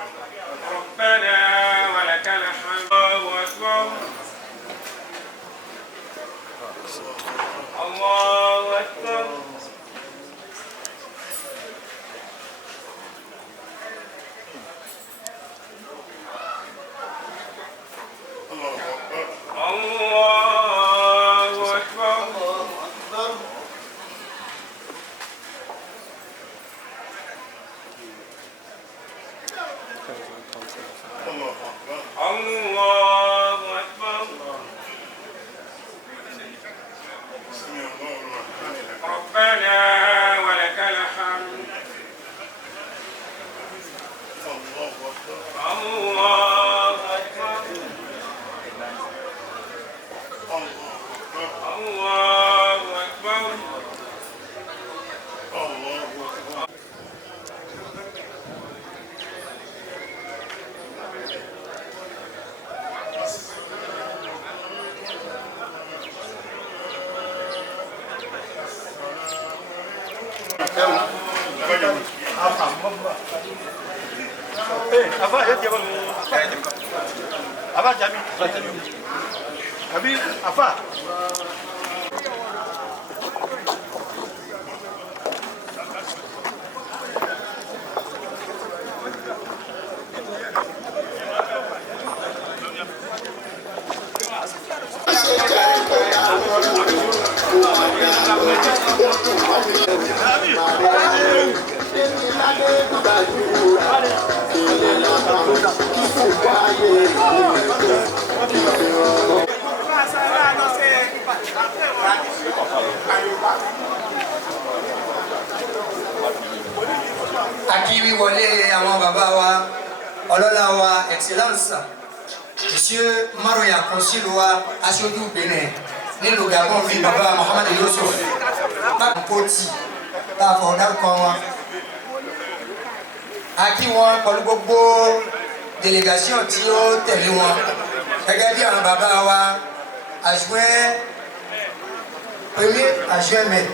ربنا ولك الحمد. الله أكبر. الله أكبر. Akiwi wọlé àwọn bàbá wa ọlọ́lá wa excellence monsieur Maroya consul wa aṣojú Benin nílùú Gabon bíi bàbá Mohamed Yusuf Poti tá a fọ̀ dárúkọ wọn. A kí wọn pẹ̀lú gbogbo délégation tí ó tẹ̀lé wọn gẹ́gẹ́ bí àwọn bàbá wa premier adjoint maire.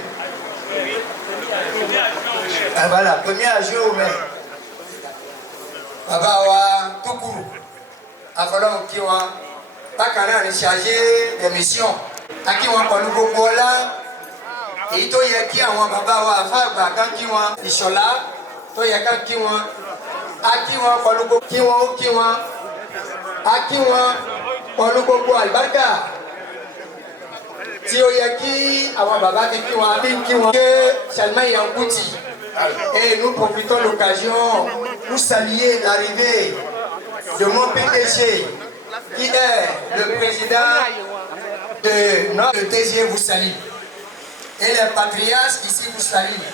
Voilà, premier adjoint au maire. Bàbá wa Tukuru afọlọ́run kí wọn bákan náà ní chargé des missions. A kí wọn pẹ̀lú gbogbo ọlá èyí tó yẹ kí àwọn bàbá wa àfàgbà kan kí wọn ìṣọ̀lá tó yẹ ká kí wọn. A kí wọn pẹ̀lú gbogbo kí wọn ó kí wọn. A kí wọn pẹ̀lú gbogbo àlùbáríkà tí ó yẹ kí àwọn bàbá ti kí wọn àbí kí wọn. Salman Yankouti. Et nous profitons de l'occasion pour saluer l'arrivée de mon PDG, qui est le président de notre DG vous salue. Et les patriarches ici vous saluent.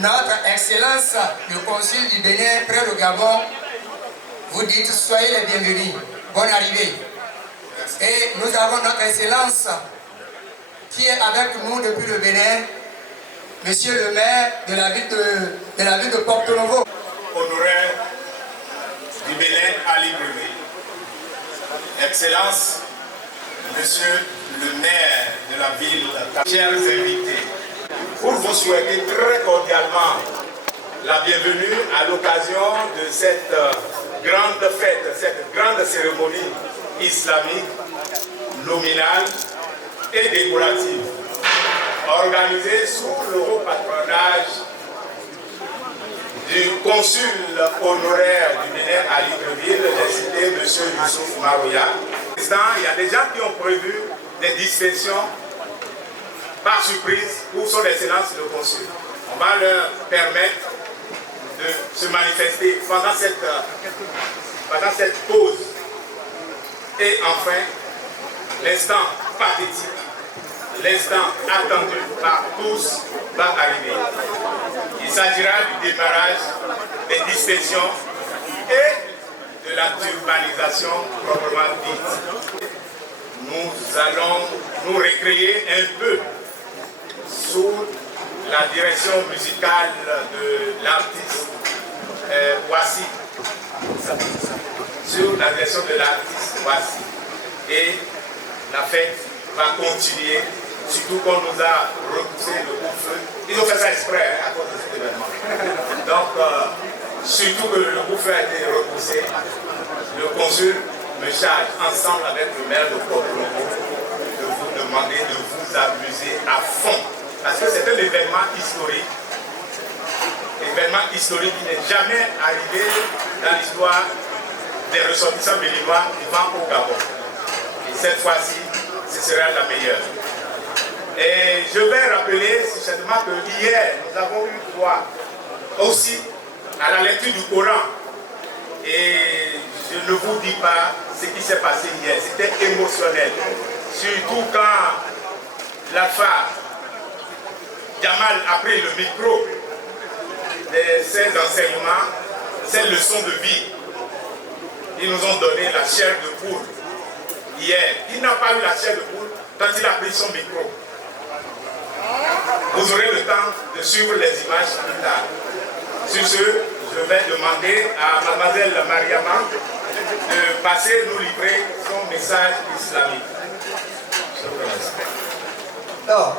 Notre Excellence, le consul du Bénin près le Gabon, vous dites soyez les bienvenus. Bonne arrivée. Et nous avons notre Excellence qui est avec nous depuis le Bénin. Monsieur le maire de la ville de Porto Novo. Honoraire du Bénin à Libreville. Excellence, Monsieur le maire de la ville, chers invités, pour vous souhaiter très cordialement la bienvenue à l'occasion de cette grande fête, cette grande cérémonie islamique, nominale et décorative, organisée sous le haut patronage du consul honoraire du Bénin à Libreville, j'ai cité M. Youssouf Maroya. Il y a des gens qui ont prévu des distinctions par surprise pour son excellence le consul. On va leur permettre de se manifester pendant cette pause. Et enfin, l'instant pathétique, l'instant attendu par tous va arriver. Il s'agira du démarrage des distinctions et de la turbanisation proprement dite. Nous allons nous récréer un peu sous la direction musicale de l'artiste Wassi. Sur la direction de l'artiste Wassi. Et la fête va continuer, surtout qu'on nous a repoussé le coup-feu. Ils ont fait ça exprès à cause de cet événement. Donc, surtout que le couvre-feu a été repoussé, le consul me charge, ensemble avec le maire de Porto-Novo, de vous demander de vous amuser à fond. Parce que c'est un événement historique qui n'est jamais arrivé dans l'histoire des ressortissants béninois vivant au Gabon. Et cette fois-ci, ce sera la meilleure. Et je vais rappeler certainement que hier, nous avons eu droit aussi à la lecture du Coran. Et je ne vous dis pas ce qui s'est passé hier. C'était émotionnel. Surtout quand la femme Jamal a pris le micro de ses enseignements, ces leçons de vie. Ils nous ont donné la chair de poule hier. Il n'a pas eu la chair de poule quand il a pris son micro. Vous aurez le temps de suivre les images plus tard. Sur ce, je vais demander à mademoiselle Mariama de passer nous livrer son message islamique. Je vous remercie. Alors,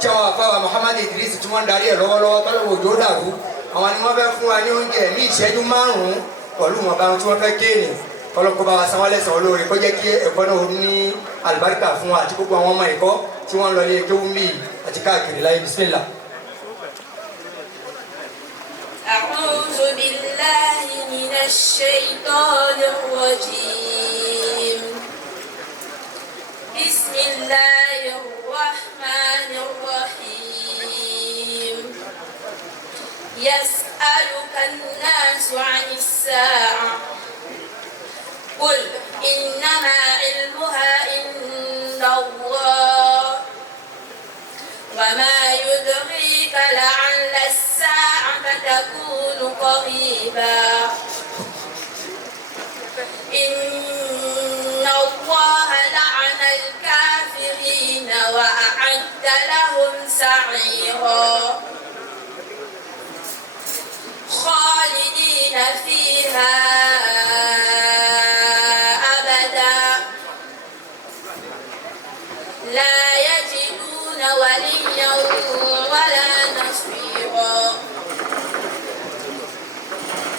Tiawa Fawa Mohamed Idriss tí wọ́n darí ẹ̀ lọ́wọ́lọ́wọ́ tọ́lọ́wọ́ òjò dàrú àwọn ni wọ́n fẹ́ fún wa ní oúnjẹ ní ìṣẹ́jú márùn-ún pẹ̀lú wọn bá wọn tí wọ́n fẹ́ kéènì kọ́lọ́kọ́ bá wa san wọ́n lẹ́san olóore kó jẹ́ kí ẹ̀kọ́ náà ní àlùbáríkà fún wa àti gbogbo àwọn ọmọ ẹ̀kọ́ tí wọ́n lọ lé kéwú mí àti káàkiri láyé bisimilá. أعوذ بالله من الشيطان الرجيم بسم الله الرحمن الرحيم يسألك الناس عن الساعة قل إنما علمها عند الله وما يدريك لعل الساعة تكون قريبا إن الله لعن الكافرين وأعد لهم سعيرا خالدين فيها أبدا لا يجدون وليا ولا نصيرا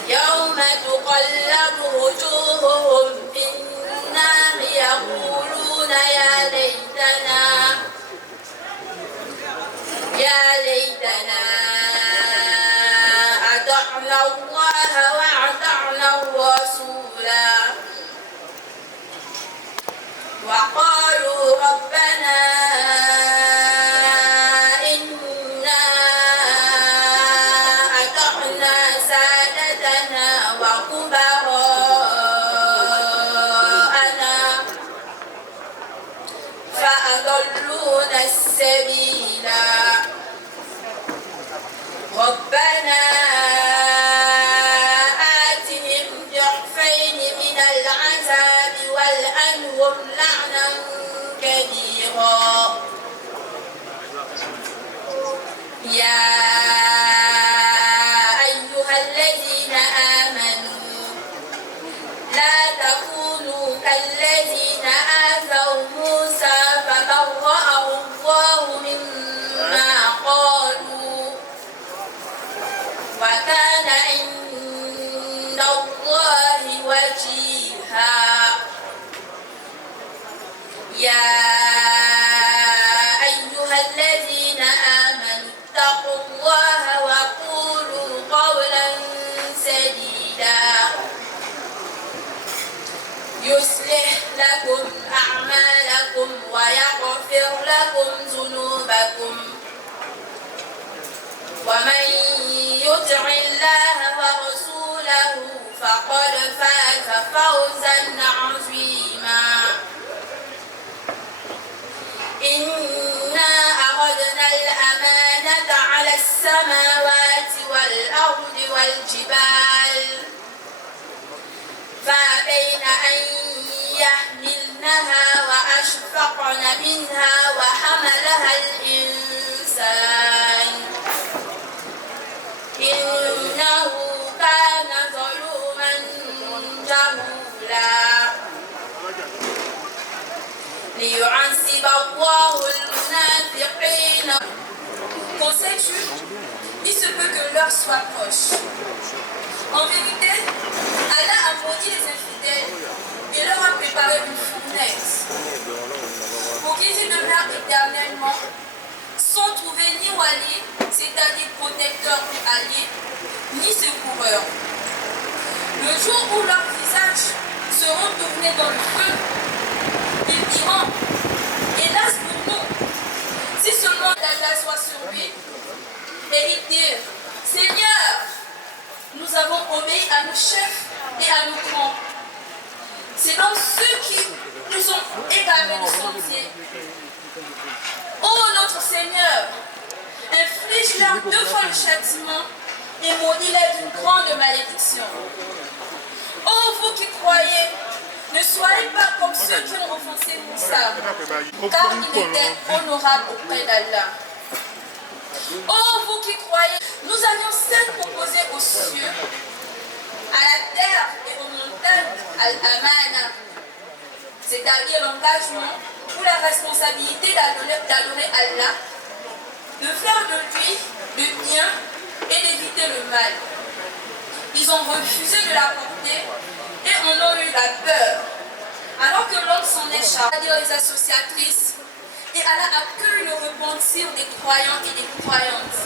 يوم تقلب وجوههم في النار يقولون يا ليتنا أطعنا الله وأطعنا الرسولا وقالوا ربنا إنا أطعنا سادتنا وكبراءنا فأضلونا السبيلا ربنا آتهم ضعفين من العذاب والعنهم لعنا كبيرا يا أيها الذين آمنوا لا تكونوا كالذين آذوا موسى فبرأه الله مما قالوا وكان عند الله وجيها يا أيها الذين آمنوا اتقوا الله وقولوا قولا سديدا يصلح لكم أعمالكم ويغفر لكم ذنوبكم ومن يطع الله ورسوله فقد فاز فوزا عظيما إنا أخذنا الأمانة على السماوات والأرض والجبال فأبين أن يحملنها وأشفقن منها وحملها الإنسان إنه كان ظلوما جهولا ليعذب الله المنافقين. Pensais-tu, il se peut que l'heure soit proche. En vérité, Allah a maudit les infidèles et leur a préparé une fournaise pour qu'ils y demeurent éternellement sans trouver ni wali, c'est-à-dire protecteur ou allié, ni secoureur. Le jour où leurs visages seront tournés dans le feu, ils diront, hélas pour nous, si seulement Allah soit sur lui, et ils dirent, Seigneur, nous avons obéi à nos chefs et à nos grands. C'est donc ceux qui nous ont égarés du sentier. Ô notre Seigneur, inflige-leur 2 fois le châtiment et maudis-les d'une grande malédiction. Ô vous qui croyez, ne soyez pas comme ceux qui ont offensé Moussa, car il était honorable auprès d'Allah. Ô vous qui croyez, nous avions certes proposé aux cieux, à la terre et aux montagnes Al-Amana, c'est-à-dire l'engagement ou la responsabilité d'adorer Allah, de faire de lui le bien et d'éviter le mal. Ils ont refusé de la porter et en ont eu la peur. Alors que l'homme s'en échappe, c'est-à-dire les associatrices, et Allah accueille le repentir des croyants et des croyantes.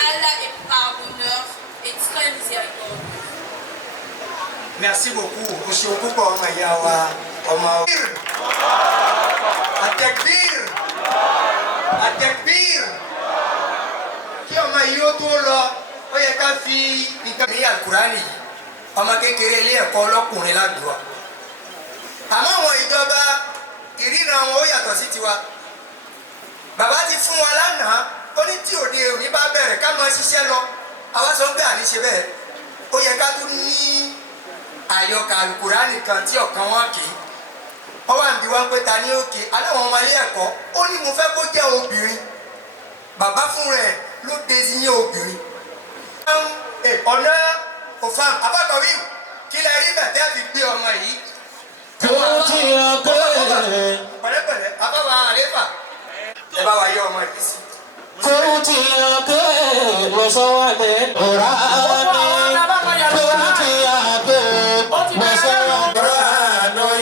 Allah est pardonneur et très miséricordieux. Merci beaucoup. Oshoku kwa mayawa. Atekbir. Atekbir. Kí ọmọ yìí ó tó lọ, ó yẹ ká fi nǹkan ní Al-Qur'ani ọmọ kékeré ilé ẹ̀kọ́ ọlọ́kùnrin ládùúgbò. Àmọ́ àwọn ìjọba ìríran wọn ó yàtọ̀ sí tiwa. Bàbá ti fún wa lánàá, ó ní tí òde òní bá bẹ̀rẹ̀ ká máa ṣiṣẹ́ lọ. Àwa sọ pé àníṣe bẹ́ẹ̀. Ó yẹ ká tún ní àyọkà Al-Qur'ani kan tí ọ̀kan wọn kì í. Wọ́n wà níbi wọn pé ta ní òkè aláwọn ọmọ ilé ẹ̀kọ́ ó ní mo fẹ́ kó jẹ́ obìnrin. Bàbá fún rẹ̀ ló désigné obìnrin. Ọ̀nà òfam abákọ̀wé kí lẹ rí bẹ̀tẹ́ fi gbé ọmọ yìí. Pẹ̀lẹ́pẹ̀lẹ́ abáwa àléfà ẹ bá wa yọ ọmọ yìí sí. Kòtì àgbẹ̀ lọ́sọ̀wádẹ́ ọ̀rá ni kòtì àgbẹ̀ lọ́sọ̀wádẹ́ ọ̀rá ni.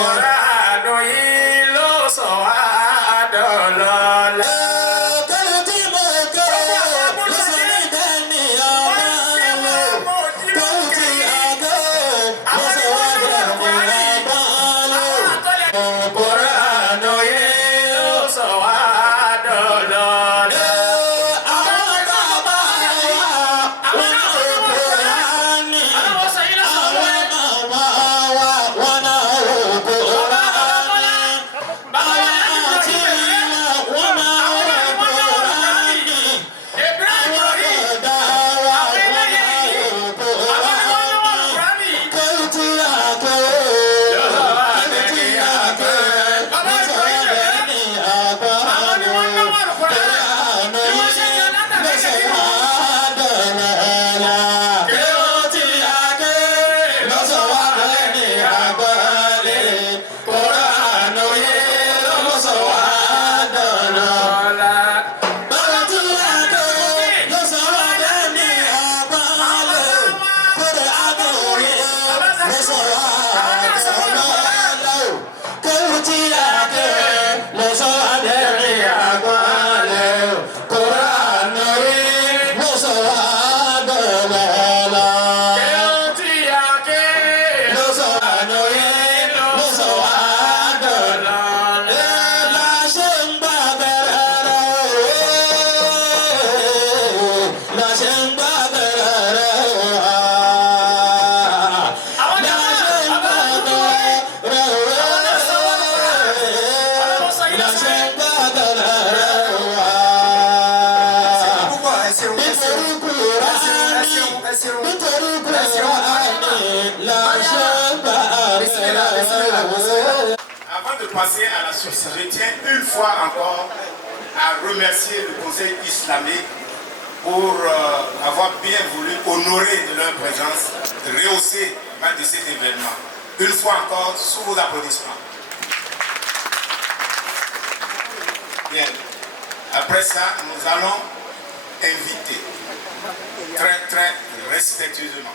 Quran Avant de passer à la suite, je tiens une fois encore à remercier le Conseil islamique pour avoir bien voulu honorer de leur présence, rehausser de cet événement. Une fois encore, sous vos applaudissements. Bien. Après ça, nous allons inviter très respectueusement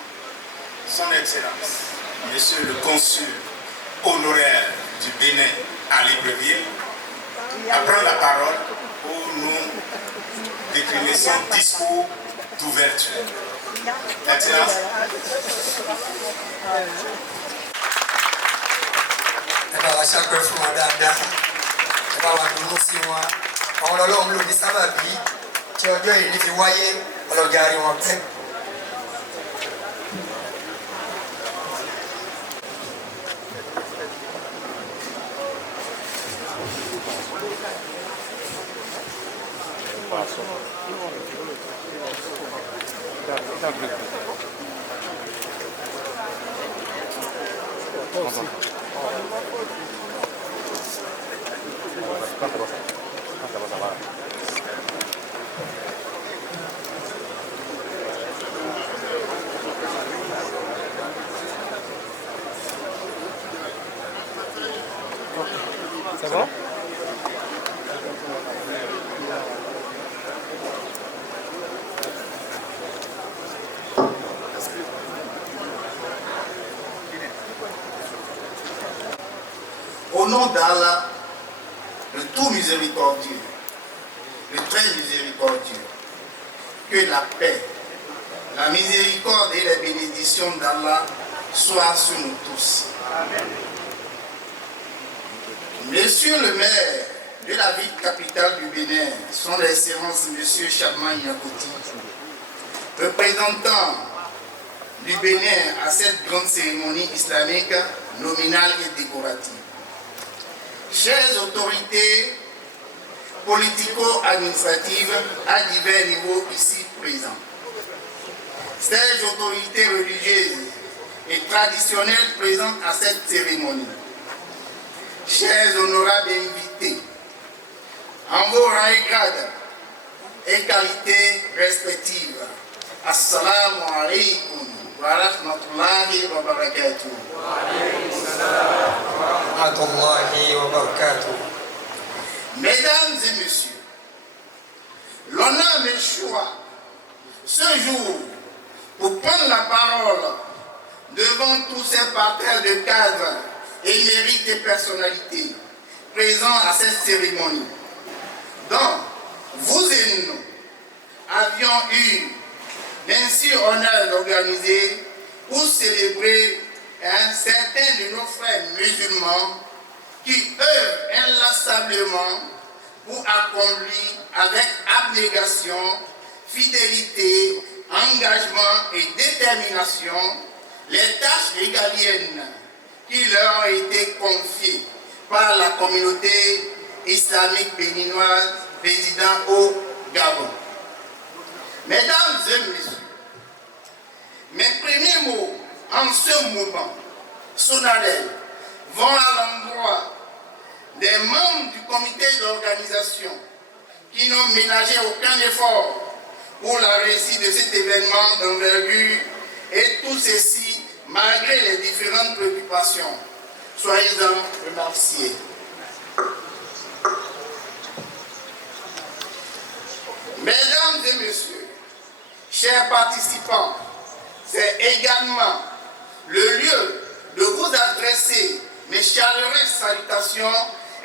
Son Excellence, Monsieur le Consul honoraire du Bénin à Libreville, à prendre la parole pour nous décliner son discours d'ouverture. Excellence. Àwọn ọlọ́run ló ní sábàbí tí ọjọ́ ìní fi wáyé ọlọ́jà rí wọn pẹ́. Ça va? Au nom d'Allah, le tout miséricordieux, le très miséricordieux, que la paix, la miséricorde et les bénédictions d'Allah soient sur nous tous. Amen. Monsieur le maire de la ville capitale du Bénin, son Excellence Monsieur Charmant Yakouti, représentant du Bénin à cette grande cérémonie islamique nominale et décorative. Chères autorités politico-administratives à divers niveaux ici présents, ces autorités religieuses et traditionnelles présentes à cette cérémonie, chers honorables invités, en vos rangs et grades et qualités respectives, Assalamu alaikum wa rahmatullahi wa barakatuh. Mesdames et messieurs, l'honneur m'échoit ce jour pour prendre la parole devant tous ces parterres de cadres et mérites et personnalités présents à cette cérémonie. Donc, vous et nous avions eu l'ainsi honneur d'organiser pour célébrer certains de nos frères musulmans qui œuvrent inlassablement pour accomplir avec abnégation, fidélité, engagement et détermination les tâches régaliennes qui leur ont été confiées par la communauté islamique béninoise résidant au Gabon. Mesdames et messieurs, mes premiers mots en ce moment solennel vont à l'endroit des membres du comité d'organisation qui n'ont ménagé aucun effort pour la réussite de cet événement d'envergure, et tout ceci malgré les différentes préoccupations. Soyez-en remerciés. Mesdames et messieurs, chers participants, c'est également le lieu de vous adresser mes chaleureuses salutations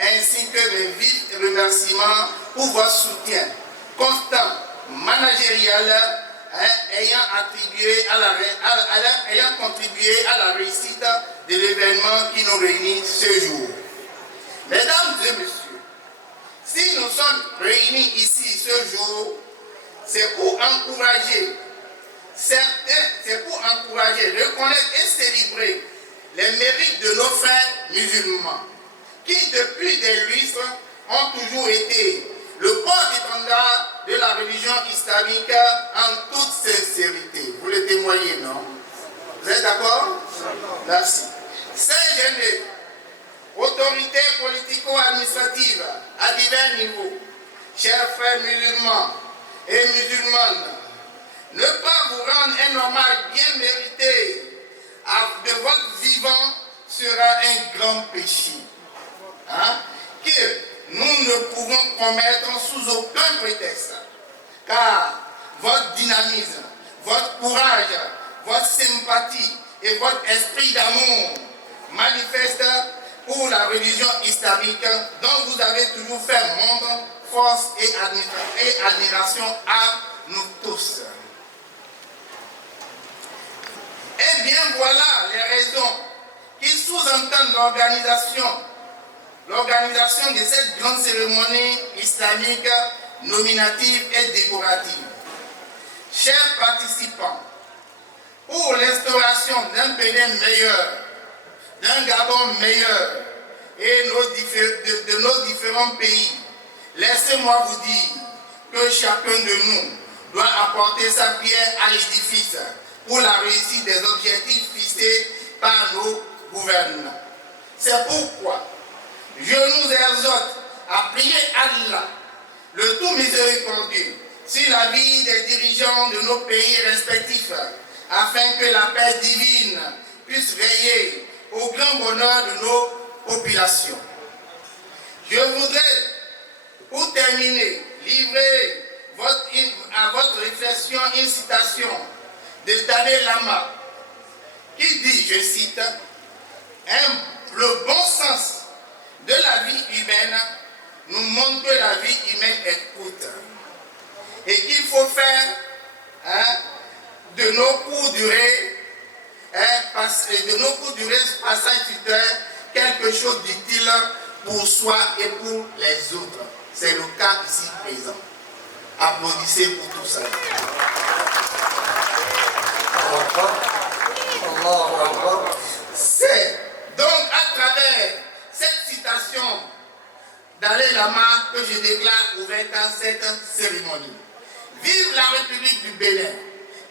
ainsi que mes vifs remerciements pour votre soutien constant, managérial, ayant contribué à la réussite de l'événement qui nous réunit ce jour. Mesdames et messieurs, si nous sommes réunis ici ce jour, c'est pour encourager, reconnaître et célébrer les mérites de nos frères musulmans, qui depuis des lustres ont toujours été le porte-étendard de la religion islamique en toute sincérité. Vous le témoignez, non? Vous êtes d'accord? Merci. Saint-Genès, autorités politico-administratives à divers niveaux, chers frères musulmans et musulmanes, ne pas vous rendre un hommage bien mérité de votre vivant sera un grand péché, que nous ne pouvons commettre sous aucun prétexte, car votre dynamisme, votre courage, votre sympathie et votre esprit d'amour manifestent pour la religion islamique dont vous avez toujours fait montre, force et admiration à nous tous. Eh bien voilà les raisons qui sous-entendent l'organisation de cette grande cérémonie islamique nominative et décorative. Chers participants, pour l'instauration d'un Bénin meilleur, d'un Gabon meilleur et de nos différents pays, laissez-moi vous dire que chacun de nous doit apporter sa pierre à l'édifice pour la réussite des objectifs fixés par nos gouvernements. C'est pourquoi je nous exhorte à prier Allah, le tout miséricordieux, sur la vie des dirigeants de nos pays respectifs, afin que la paix divine puisse veiller au grand bonheur de nos populations. Je voudrais, pour terminer, livrer à votre réflexion une citation de Dalai Lama qui dit, je cite, le bon sens de la vie humaine nous montre que la vie humaine est courte et qu'il faut faire de nos courts durées passage du temps quelque chose d'utile pour soi et pour les autres. C'est le cas ici présent. Applaudissez pour tout ça. C'est donc à travers cette citation Dalai Lama que je déclare ouverte à cette cérémonie. Vive la République du Bénin,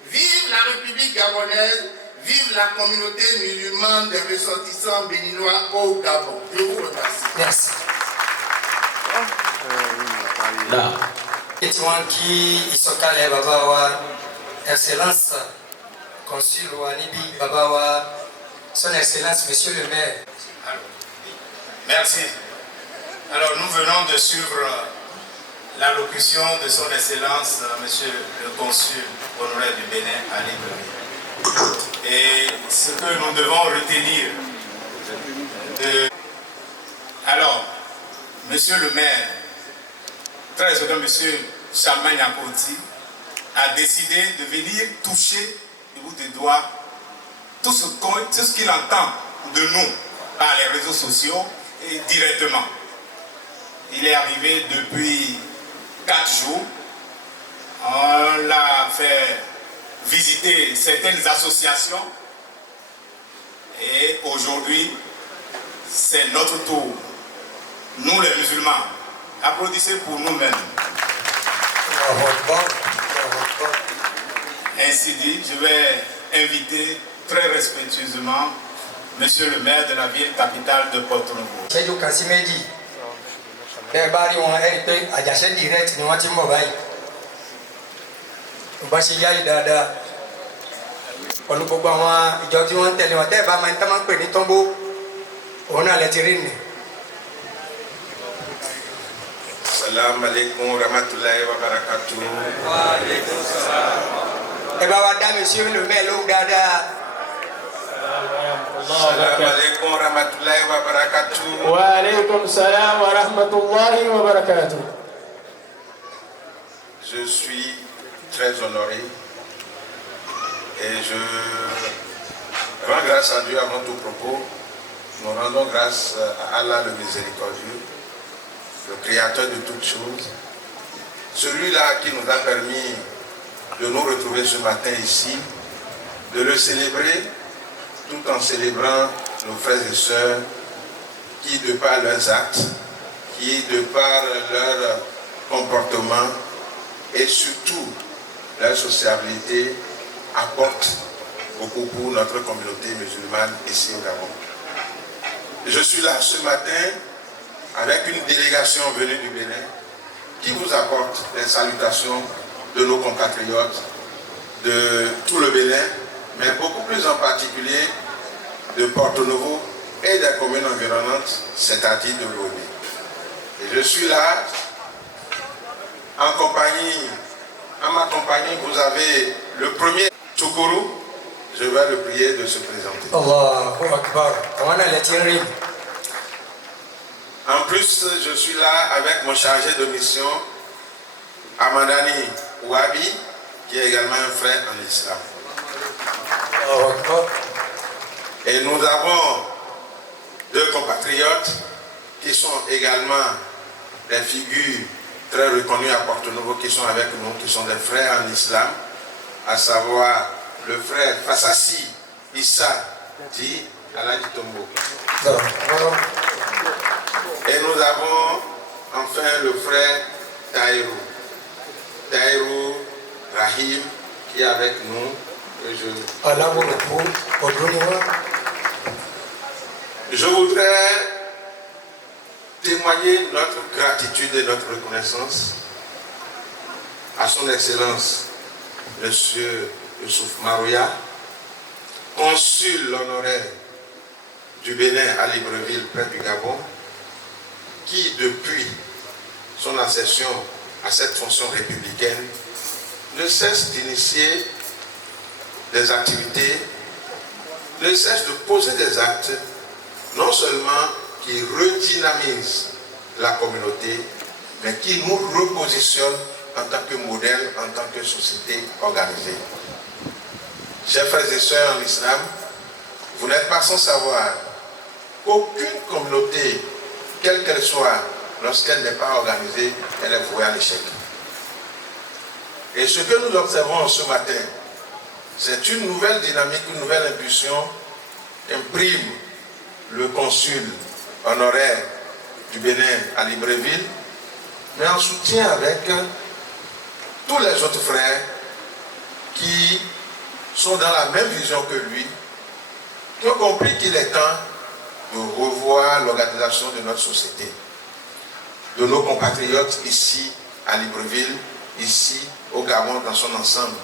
vive la République gabonaise, vive la communauté musulmane des ressortissants béninois au Gabon. Je vous remercie. Merci. Là. Qui Isokale Babawa, Excellence, Consul Wanibi Babawa, Son Excellence, Monsieur le maire. Merci. Alors nous venons de suivre l'allocution de Son Excellence, Monsieur le Consul honoraire du Bénin, Ali Bari. Et ce que nous devons retenir Alors, Monsieur le maire, très heureux Monsieur Charmaine Yankoti, a décidé de venir toucher du bout des doigts tout ce qu'il entend de nous par les réseaux sociaux et directement. Il est arrivé depuis 4 jours. On l'a fait visiter certaines associations et aujourd'hui, c'est notre tour. Nous les musulmans, applaudissez pour nous-mêmes. Ainsi dit, je vais inviter très respectueusement Monsieur le maire de la ville capitale de Porto-Novo. Salam alaikum rahmatullahi wa barakatuh. Wa alaikum salam. Monsieur le maire, Salam alaikum rahmatullahi wa barakatuh. Wa alaikum salam wa rahmatullahi wa barakatuh. Je suis très honoré et je rends grâce à Dieu avant tout propos. Nous rendons grâce à Allah le miséricordieux, le créateur de toutes choses, celui-là qui nous a permis de nous retrouver ce matin ici, de le célébrer tout en célébrant nos frères et sœurs qui, de par leurs actes, qui, de par leur comportement et surtout leur sociabilité, apportent beaucoup pour notre communauté musulmane ici au Gabon. je suis là ce matin avec une délégation venue du Bénin qui vous apporte les salutations de nos compatriotes de tout le Bénin, mais beaucoup plus en particulier de Porto Novo et des communes environnantes, c'est-à-dire de Lomé. Et je suis là en ma compagnie, vous avez le premier Tchoukourou. Je vais le prier de se présenter. Allahu Akbar. En plus, je suis là avec mon chargé de mission, Amadani Ouabi, qui est également un frère en islam. Allahu Akbar. Et nous avons deux compatriotes qui sont également des figures très reconnues à Porto Novo, qui sont avec nous, qui sont des frères en islam, à savoir le frère Fassassi Issa dit Aladi Tombo. Et nous avons enfin le frère Taïrou Rahim qui est avec nous. Je voudrais témoigner notre gratitude et notre reconnaissance à son Excellence Monsieur Youssouf Marouya, consul honoraire du Bénin à Libreville, près du Gabon, qui depuis son accession à cette fonction républicaine ne cesse d'initier des activités, ne cesse de poser des actes, non seulement qui redynamisent la communauté, mais qui nous repositionnent en tant que modèle, en tant que société organisée. Chers frères et sœurs en islam, vous n'êtes pas sans savoir qu'aucune communauté, quelle qu'elle soit, lorsqu'elle n'est pas organisée, elle est vouée à l'échec. Et ce que nous observons ce matin, c'est une nouvelle dynamique, une nouvelle impulsion qu'imprime le consul honoraire du Bénin à Libreville, mais en soutien avec tous les autres frères qui sont dans la même vision que lui, qui ont compris qu'il est temps de revoir l'organisation de notre société, de nos compatriotes ici à Libreville, ici au Gabon dans son ensemble.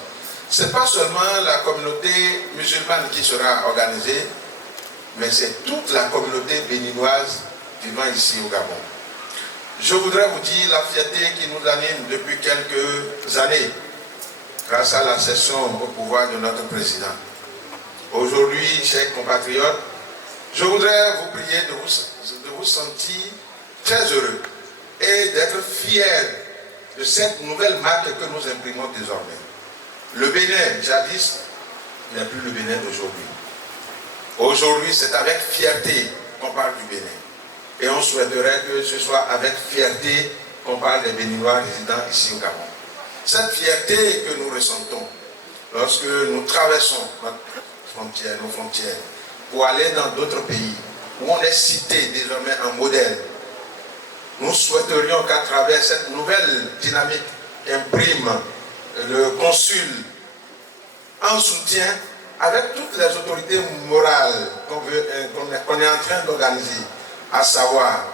Ce n'est pas seulement la communauté musulmane qui sera organisée, mais c'est toute la communauté béninoise vivant ici au Gabon. Je voudrais vous dire la fierté qui nous anime depuis quelques années, grâce à la cession au pouvoir de notre président. Aujourd'hui, chers compatriotes, je voudrais vous prier de vous sentir très heureux et d'être fiers de cette nouvelle marque que nous imprimons désormais. Le Bénin, jadis, n'est plus le Bénin d'aujourd'hui. Aujourd'hui, c'est avec fierté qu'on parle du Bénin. Et on souhaiterait que ce soit avec fierté qu'on parle des Béninois résidant ici au Gabon. Cette fierté que nous ressentons lorsque nous traversons nos frontières, pour aller dans d'autres pays où on est cité désormais en modèle, nous souhaiterions qu'à travers cette nouvelle dynamique qu'imprime le consul en soutien avec toutes les autorités morales qu'on est en train d'organiser, à savoir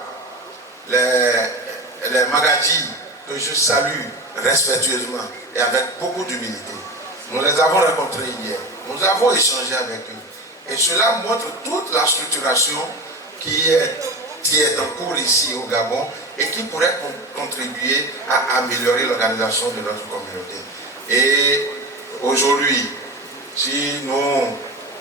les magadis que je salue respectueusement et avec beaucoup d'humilité. Nous les avons rencontrés hier, nous avons échangé avec eux. Et cela montre toute la structuration qui est en cours ici au Gabon et qui pourrait contribuer à améliorer l'organisation de notre communauté. Et aujourd'hui, si nous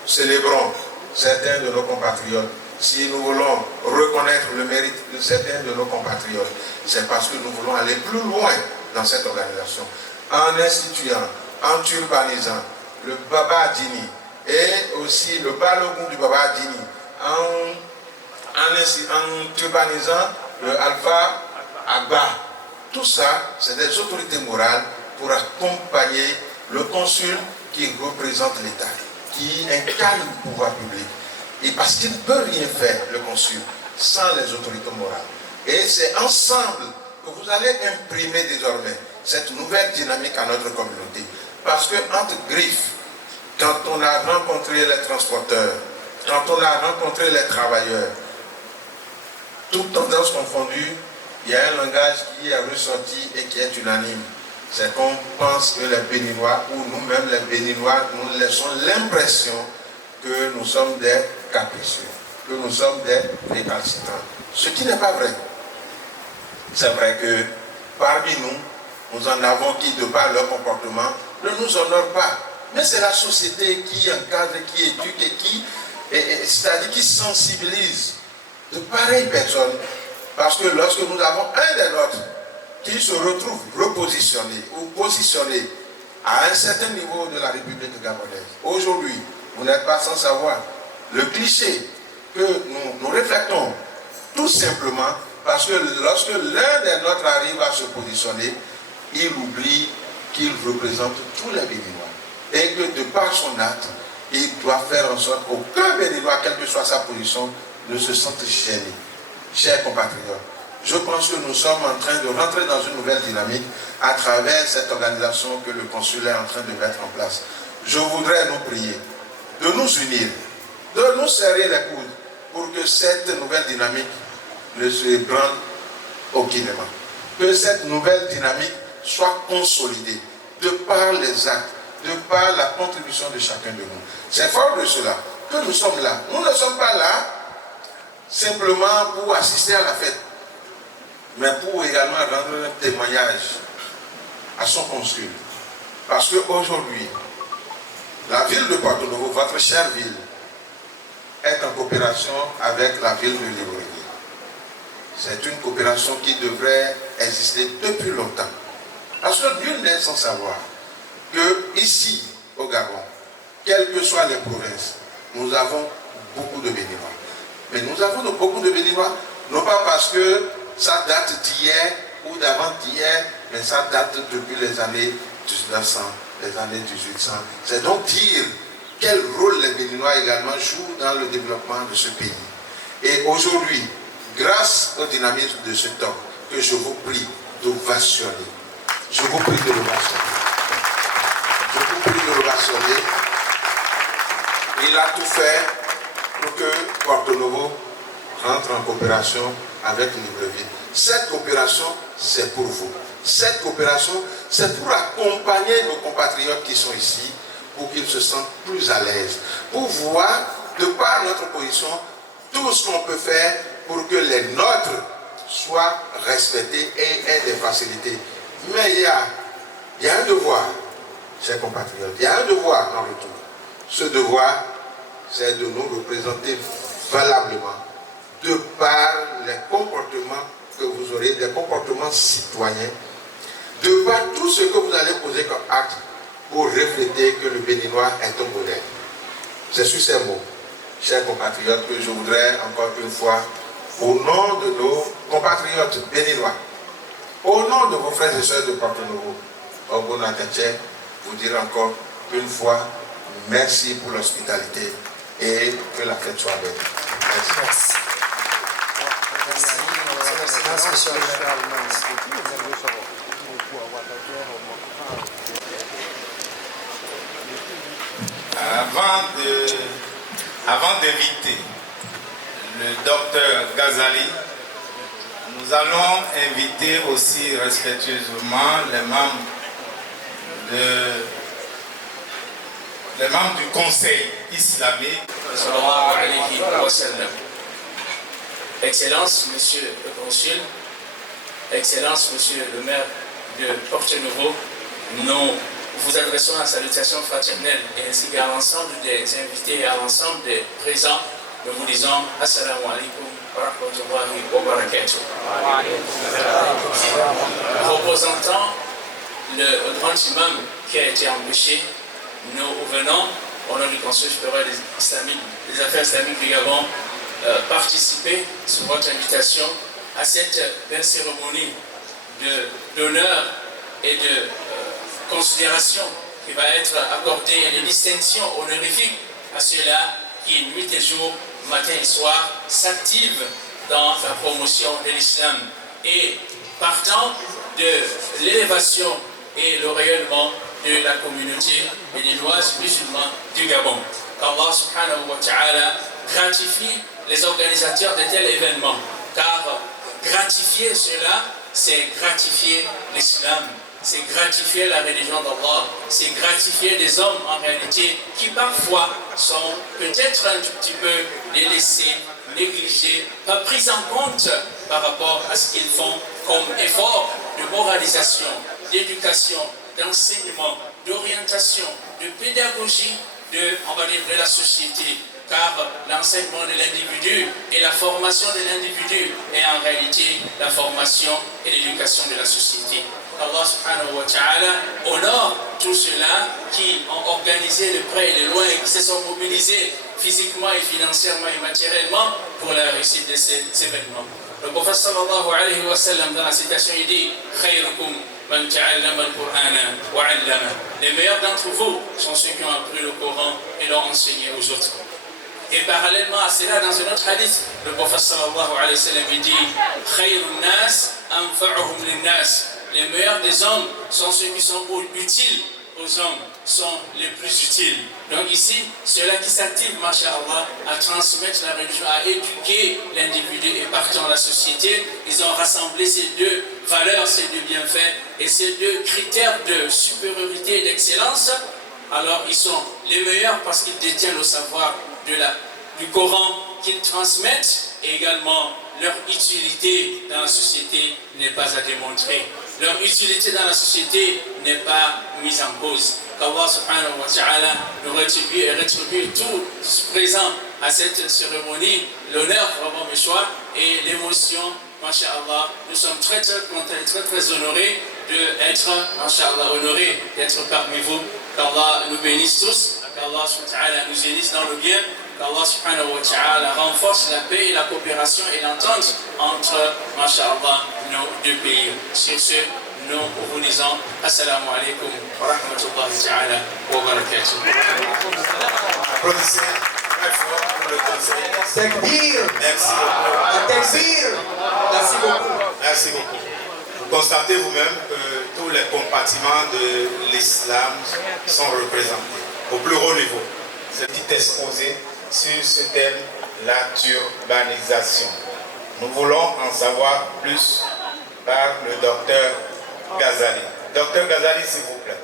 célébrons certains de nos compatriotes, si nous voulons reconnaître le mérite de certains de nos compatriotes, c'est parce que nous voulons aller plus loin dans cette organisation, en instituant, en turbanisant le Baba Dini et aussi le Balogun du Baba Dini, en turbanisant le Alpha Agba. Tout ça, c'est des autorités morales pour accompagner le consul qui représente l'État, qui incarne le pouvoir public. Et parce qu'il ne peut rien faire, le consul, sans les autorités morales. Et c'est ensemble que vous allez imprimer désormais cette nouvelle dynamique à notre communauté. Parce que entre griffes, quand on a rencontré les transporteurs, quand on a rencontré les travailleurs, toutes tendances confondues, il y a un langage qui est ressorti et qui est unanime. C'est qu'on pense que les Béninois, ou nous-mêmes les Béninois, nous laissons l'impression que nous sommes des capricieux, que nous sommes des récalcitrants. Ce qui n'est pas vrai. C'est vrai que parmi nous, nous en avons qui, de par leur comportement, ne nous honorent pas. Mais c'est la société qui encadre, qui éduque et qui, c'est-à-dire qui sensibilise de pareilles personnes. Parce que lorsque nous avons un des nôtres qui se retrouve repositionné ou positionné à un certain niveau de la République gabonaise, aujourd'hui, vous n'êtes pas sans savoir le cliché que nous reflétons tout simplement parce que lorsque l'un des nôtres arrive à se positionner, il oublie qu'il représente tous les Béninois et que de par son acte, il doit faire en sorte qu'aucun Béninois, quelle que soit sa position, ne se sente gêné. Chers compatriotes, je pense que nous sommes en train de rentrer dans une nouvelle dynamique à travers cette organisation que le consul est en train de mettre en place. Je voudrais nous prier de nous unir, de nous serrer les coudes pour que cette nouvelle dynamique ne se ébranle aucunement. Que cette nouvelle dynamique soit consolidée de par les actes, de par la contribution de chacun de nous. C'est fort de cela que nous sommes là. Nous ne sommes pas là simplement pour assister à la fête, mais pour également rendre un témoignage à son consul. Parce qu'aujourd'hui, la ville de Porto-Novo, votre chère ville, est en coopération avec la ville de Libreville. C'est une coopération qui devrait exister depuis longtemps. Parce que nul n'est sans savoir que ici, au Gabon, quelles que soient les provinces, nous avons beaucoup de Béninois. Mais nous avons beaucoup de Béninois, non pas parce que ça date d'hier ou d'avant-hier, mais ça date depuis les années 1900, les années 1800. C'est donc dire quel rôle les Béninois également jouent dans le développement de ce pays. Et aujourd'hui, grâce au dynamisme de cet homme, que je vous prie d'ovationner. Je vous prie de l'ovationner. Je vous prie de l'ovationner. Il a tout fait pour que Porto-Novo rentre en coopération avec Libreville. Cette coopération, c'est pour vous. Cette coopération, c'est pour accompagner nos compatriotes qui sont ici, pour qu'ils se sentent plus à l'aise, pour voir, de par notre position, tout ce qu'on peut faire pour que les nôtres soient respectés et aient des facilités. Mais il y a un devoir, chers compatriotes, il y a un devoir en retour. Ce devoir, c'est de nous représenter valablement, de par les comportements que vous aurez, des comportements citoyens, de par tout ce que vous allez poser comme acte pour refléter que le Béninois est un modèle. C'est sur ces mots, chers compatriotes, que je voudrais encore une fois, au nom de nos compatriotes béninois, au nom de vos frères et sœurs de Porto-Novo, au Bonatenche, vous dire encore une fois merci pour l'hospitalité et que la fête soit belle. Merci. Avant d'inviter le docteur Ghazali, nous allons inviter aussi respectueusement les membres du Conseil islamique. Excellence, Monsieur le Consul, Excellence, Monsieur le maire de Porto-Novo, nous vous adressons la salutation fraternelle et ainsi qu'à l'ensemble des invités et à l'ensemble des présents, nous vous disons Assalamu alaikum wa rahmatullahi wa barakatuh. Représentant le grand imam qui a été empêché, nous venons, au nom du Conseil supérieur des affaires islamiques du Gabon, participer sur votre invitation à cette belle cérémonie d'honneur et de considération qui va être accordée, et de distinction honorifique à ceux-là qui, nuit et jour, matin et soir, s'activent dans la promotion de l'islam et partant de l'élévation et le rayonnement de la communauté béninoise musulmane du Gabon. Qu'Allah subhanahu wa ta'ala gratifie les organisateurs de tels événements car gratifier cela, c'est gratifier l'islam, c'est gratifier la religion d'Allah, c'est gratifier des hommes en réalité qui parfois sont peut-être un tout petit peu délaissés, négligés, pas pris en compte par rapport à ce qu'ils font comme effort de moralisation, d'éducation, d'enseignement, d'orientation, de pédagogie on va dire, de la société. Car l'enseignement de l'individu et la formation de l'individu est en réalité la formation et l'éducation de la société. Allah subhanahu wa ta'ala honore tous ceux-là qui ont organisé de près et de loin et qui se sont mobilisés physiquement et financièrement et matériellement pour la réussite de ces événements. Le prophète sallallahu alayhi wa sallam dans la citation il dit Khayrukum man ta'allama al-Qur'ana wa 'allama. Les meilleurs d'entre vous sont ceux qui ont appris le Coran et l'ont enseigné aux autres. Et parallèlement à cela, dans un autre hadith, le prophète sallallahu alayhi wa sallam il dit Khayrun nas anfa'uhum lin-nas. Les meilleurs des hommes sont ceux qui sont utiles aux hommes, sont les plus utiles. Donc ici, ceux-là qui s'activent, masha'Allah, à transmettre la religion, à éduquer l'individu et partant la société, ils ont rassemblé ces deux valeurs, ces deux bienfaits et ces deux critères de supériorité et d'excellence. Alors ils sont les meilleurs parce qu'ils détiennent le savoir du Coran qu'ils transmettent et également leur utilité dans la société n'est pas à démontrer. Leur utilité dans la société n'est pas mise en cause. Qu'Allah subhanahu wa ta'ala nous rétribue et rétribue tous présents à cette cérémonie, l'honneur vraiment mes choix et l'émotion, masha'Allah. Nous sommes très contents et très honorés d'être, masha'Allah, honorés d'être parmi vous. Qu'Allah nous bénisse tous, qu'Allah subhanahu wa ta'ala nous unisse dans le bien, qu'Allah subhanahu wa ta'ala renforce la paix et la coopération et l'entente entre, masha'Allah, nos deux pays. Sur ce, nous vous disons Assalamu alaikum wa rahmatullahi ta'ala wa barakatuh. Applaudissez très fort pour le conseil. Takbir. Merci beaucoup. Takbir. Merci beaucoup. Merci beaucoup. Vous constatez vous-même que tous les compartiments de l'islam sont représentés au plus haut niveau. Ce petit exposé sur ce thème, la turbanisation. Nous voulons en savoir plus par le docteur Ghazali. Docteur Ghazali, s'il vous plaît.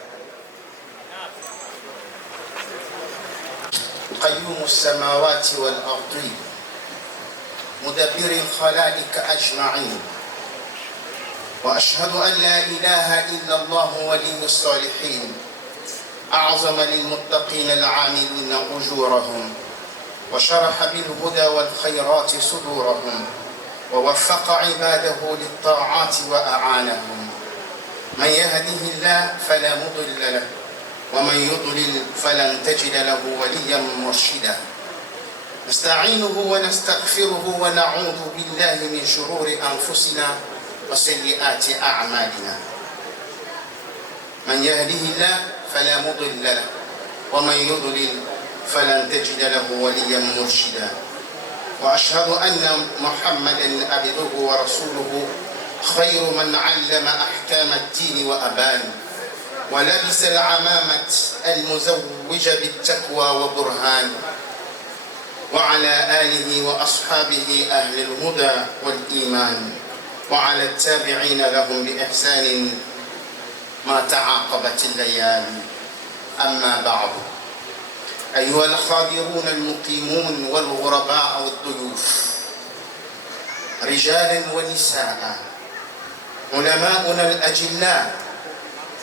قيوم السماوات والأرض مدبر الخلائق أجمعين وأشهد أن لا إله إلا الله ولي الصالحين أعظم للمتقين العاملين أجورهم وشرح بالهدى والخيرات صدورهم ووفق عباده للطاعات وأعانهم من يهده الله فلا مضل له ومن يضلل فلن تجد له وليا مرشدا نستعينه ونستغفره ونعوذ بالله من شرور أنفسنا وسيئات أعمالنا من يهده الله فلا مضل له ومن يضلل فلن تجد له وليا مرشدا وأشهد أن محمدا عبده ورسوله خير من علم أحكام الدين وأبان ولبس العمامة المزوج بالتقوى وبرهان وعلى آله وأصحابه أهل الهدى والإيمان وعلى التابعين لهم بإحسان ما تعاقبت الليالي أما بعد أيها الخادرون المقيمون والغرباء والضيوف رجالا ونساء علماؤنا الأجلاء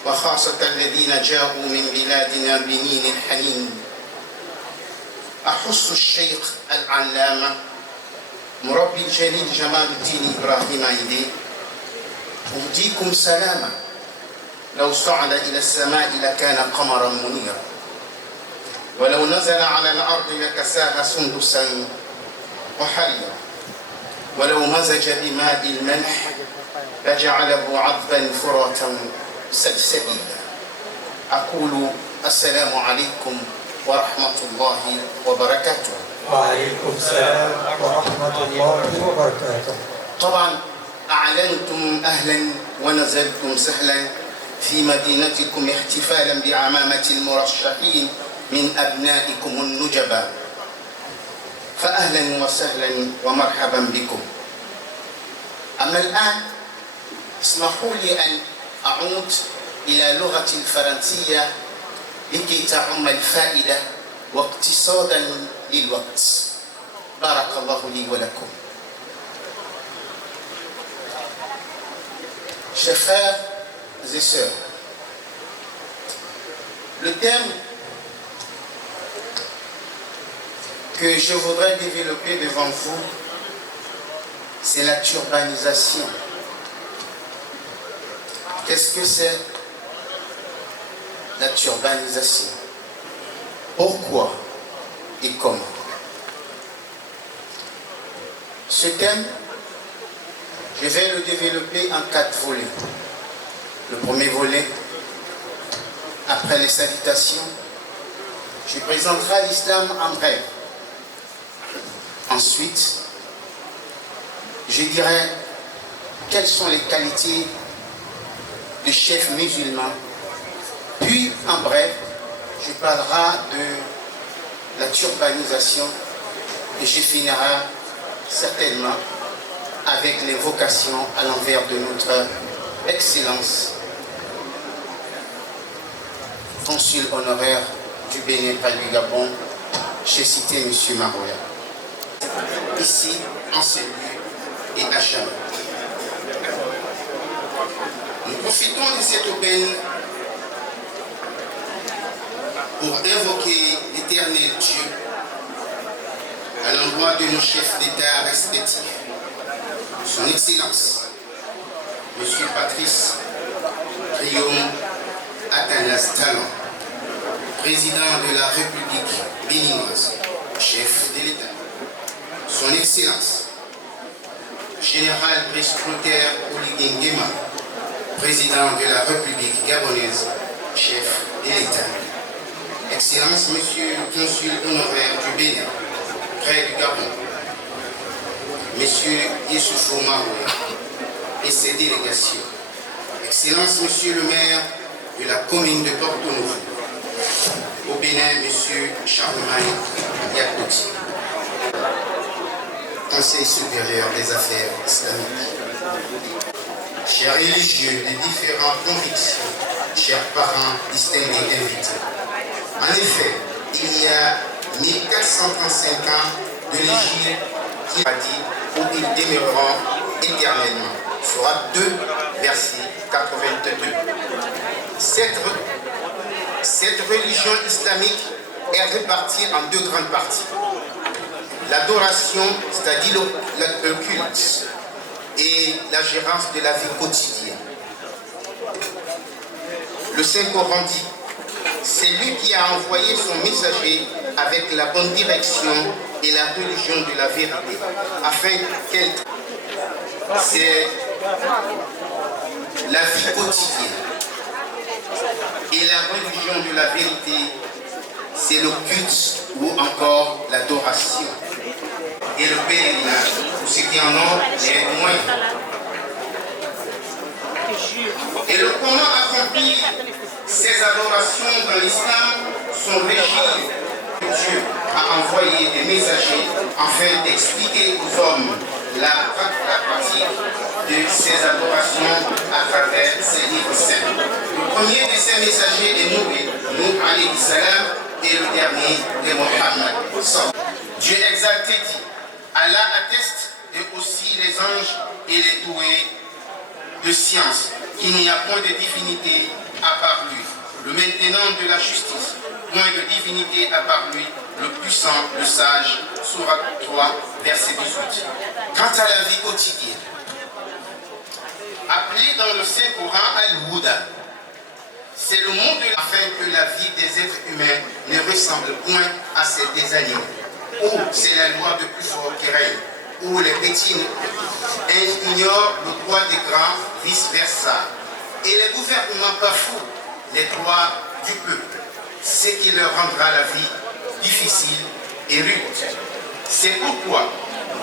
وخاصة الذين جاءوا من بلادنا بنين الحنين أحس الشيخ العلامة مربي الجليل جمال الدين إبراهيم عيدي أهديكم سلاما لو صعد إلى السماء لكان قمرا منيرا ولو نزل على الأرض لكساها سندسا وحريرا ولو مزج بماء الملح لجعله عذبا فراتا سلسبيلا أقول السلام عليكم ورحمة الله وبركاته. وعليكم السلام ورحمة الله وبركاته. طبعا أعلنتم أهلا ونزلتم سهلا في مدينتكم احتفالا بعمامة المرشحين من أبنائكم النجباء، فأهلا وسهلا ومرحبا بكم. أما الآن اسمحوا لي أن أعود إلى لغة الفرنسية لكي تعم الفائدة واقتصادا للوقت. بارك الله لي ولكم. Chers frères et sœurs, le thème que je voudrais développer devant vous, c'est la turbanisation. Qu'est-ce que c'est la turbanisation? Pourquoi et comment? Ce thème, je vais le développer en 4 volets. Le premier volet, après les salutations, je présenterai l'islam en bref. Ensuite, je dirai quelles sont les qualités du chef musulman. Puis, en bref, je parlerai de la turbanisation et je finirai certainement avec l'invocation à l'envers de notre Excellence, consul honoraire du Bénin par du Gabon, j'ai cité M. Maroya. Ici, en ce lieu et à jamais. Nous profitons de cette aubaine pour invoquer l'éternel Dieu à l'endroit de nos chefs d'État respectifs. Son Excellence, M. Patrice Guillaume Athanas Talon, président de la République béninoise, chef de l'État. Son Excellence, Général Brice-Clotaire Oligui Nguema, président de la République gabonaise, chef de l'État. Excellence, Monsieur le consul honoraire du Bénin, près du Gabon, Monsieur Youssoufou Maroya et ses délégations. Excellence, Monsieur le maire de la commune de Porto Novo, au Bénin, Monsieur Charlemagne Yakouti, Conseil supérieur des affaires islamiques. Chers religieux des différentes convictions, chers parents distingués invités. En effet, il y a 1435 ans de l'Égypte qui a dit où ils demeureront éternellement. Soit 2, verset 82. Cette religion islamique est répartie en 2 grandes parties. L'adoration, c'est-à-dire le culte, et la gérance de la vie quotidienne. Le Saint-Coran dit, c'est lui qui a envoyé son messager avec la bonne direction et la religion de la vérité, afin qu'elle... C'est la vie quotidienne. Et la religion de la vérité, c'est le culte ou encore l'adoration. Et le pèlerinage, pour ceux qui en ont les moyens. Et le comment accomplir ces adorations dans l'islam sont régies. Dieu a envoyé des messagers afin d'expliquer aux hommes la pratique de ces adorations à travers ces livres saints. Le premier de ces messagers est Nuh alayhi salam, et le dernier est Mohammed. Dieu exalté dit, Allah atteste, et aussi les anges et les doués de science, qu'il n'y a point de divinité à part lui, le maintenant de la justice, point de divinité à part lui, le puissant, le sage, Sourate 3, verset 18. Quant à la vie quotidienne, appelée dans le Saint-Coran Al-Huda, c'est le monde afin que la vie des êtres humains ne ressemble point à celle des animaux, où c'est la loi de plus fort qui règne, où les petits ignorent le droit des grands, vice-versa, et les gouvernements bafouent les droits du peuple, ce qui leur rendra la vie difficile et rude. C'est pourquoi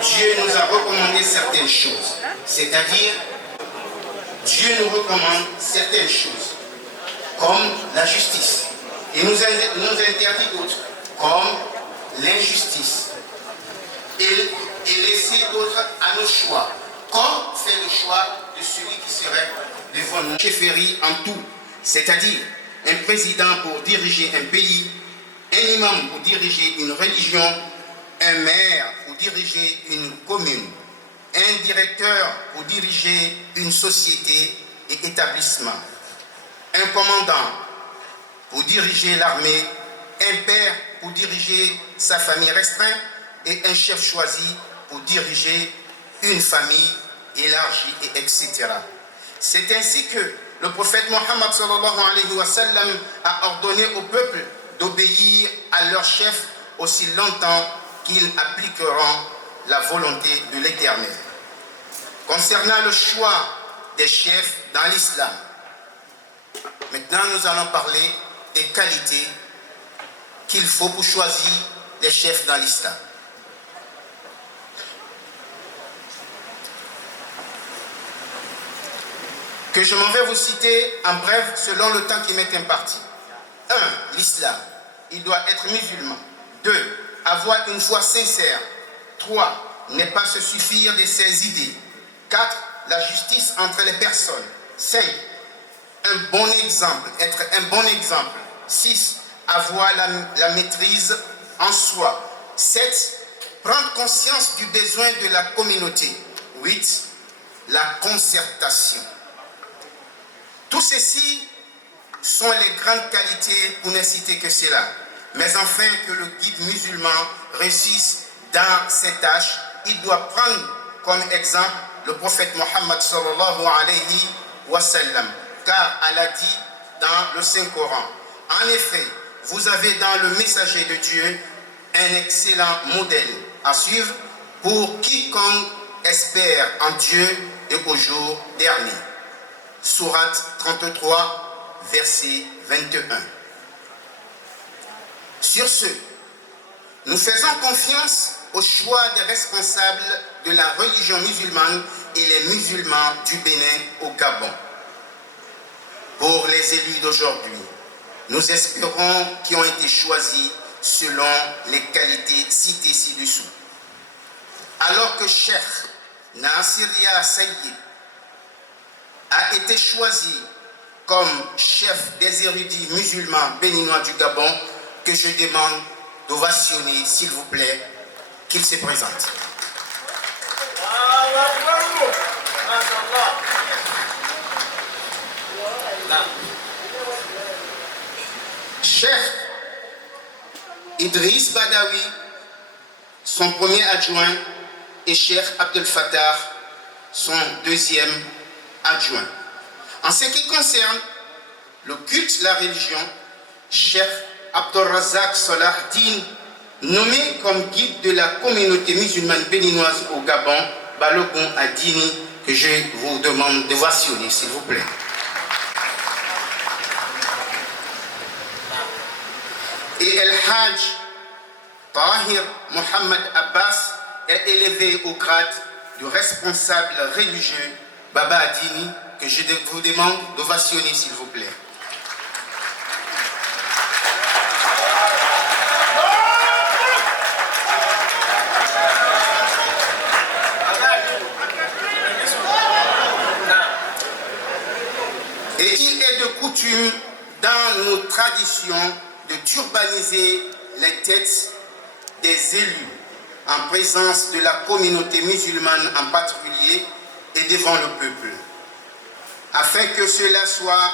Dieu nous a recommandé certaines choses, c'est-à-dire Dieu nous recommande certaines choses, comme la justice, et nous interdit d'autres, comme l'injustice, et laisser d'autres à nos choix, comme faire le choix de celui qui serait devant nous. Chefferie en tout, c'est-à-dire un président pour diriger un pays, un imam pour diriger une religion, un maire pour diriger une commune, un directeur pour diriger une société et établissement, un commandant pour diriger l'armée, un père pour diriger sa famille restreinte et un chef choisi pour diriger une famille élargie, et etc. C'est ainsi que le prophète Mohammed sallallahu alayhi wa sallam a ordonné au peuple d'obéir à leur chef aussi longtemps qu'ils appliqueront la volonté de l'Éternel. Concernant le choix des chefs dans l'islam, maintenant nous allons parler des qualités qu'il faut pour choisir les chefs dans l'islam. Que je m'en vais vous citer en bref selon le temps qui m'est imparti. 1. L'islam. Il doit être musulman. 2. Avoir une foi sincère. 3. Ne pas se suffire de ses idées. 4. La justice entre les personnes. 5. Un bon exemple. Être un bon exemple. 6. Avoir la maîtrise en soi. 7. Prendre conscience du besoin de la communauté. 8. La concertation. Tout ceci sont les grandes qualités, pour ne citer que cela. Mais enfin, que le guide musulman réussisse dans ses tâches, il doit prendre comme exemple le prophète Mohammed sallallahu alayhi wa sallam. Car Allah dit dans le Saint-Coran, en effet, vous avez dans le messager de Dieu un excellent modèle à suivre pour quiconque espère en Dieu et au jour dernier. Sourate 33, verset 21. Sur ce, nous faisons confiance au choix des responsables de la religion musulmane et les musulmans du Bénin au Gabon. Pour les élus d'aujourd'hui, nous espérons qu'ils ont été choisis selon les qualités citées ci-dessous. Alors que Cheikh Nassiria Saïd a été choisi comme chef des érudits musulmans béninois du Gabon, que je demande d'ovationner, s'il vous plaît, qu'il se présente. Cheikh Idriss Badawi, son premier adjoint, et Cheikh Abdel Fattah, son deuxième adjoint. En ce qui concerne le culte, la religion, Cheikh Abdel Razak Salah Din, nommé comme guide de la communauté musulmane béninoise au Gabon, Balogun Adini, que je vous demande de ovationner, s'il vous plaît. Et El Hajj Tahir Mohamed Abbas est élevé au grade de responsable religieux Baba Adini, que je vous demande d'ovationner, s'il vous plaît. Et il est de coutume dans nos traditions de turbaniser les têtes des élus en présence de la communauté musulmane en particulier et devant le peuple, afin que cela soit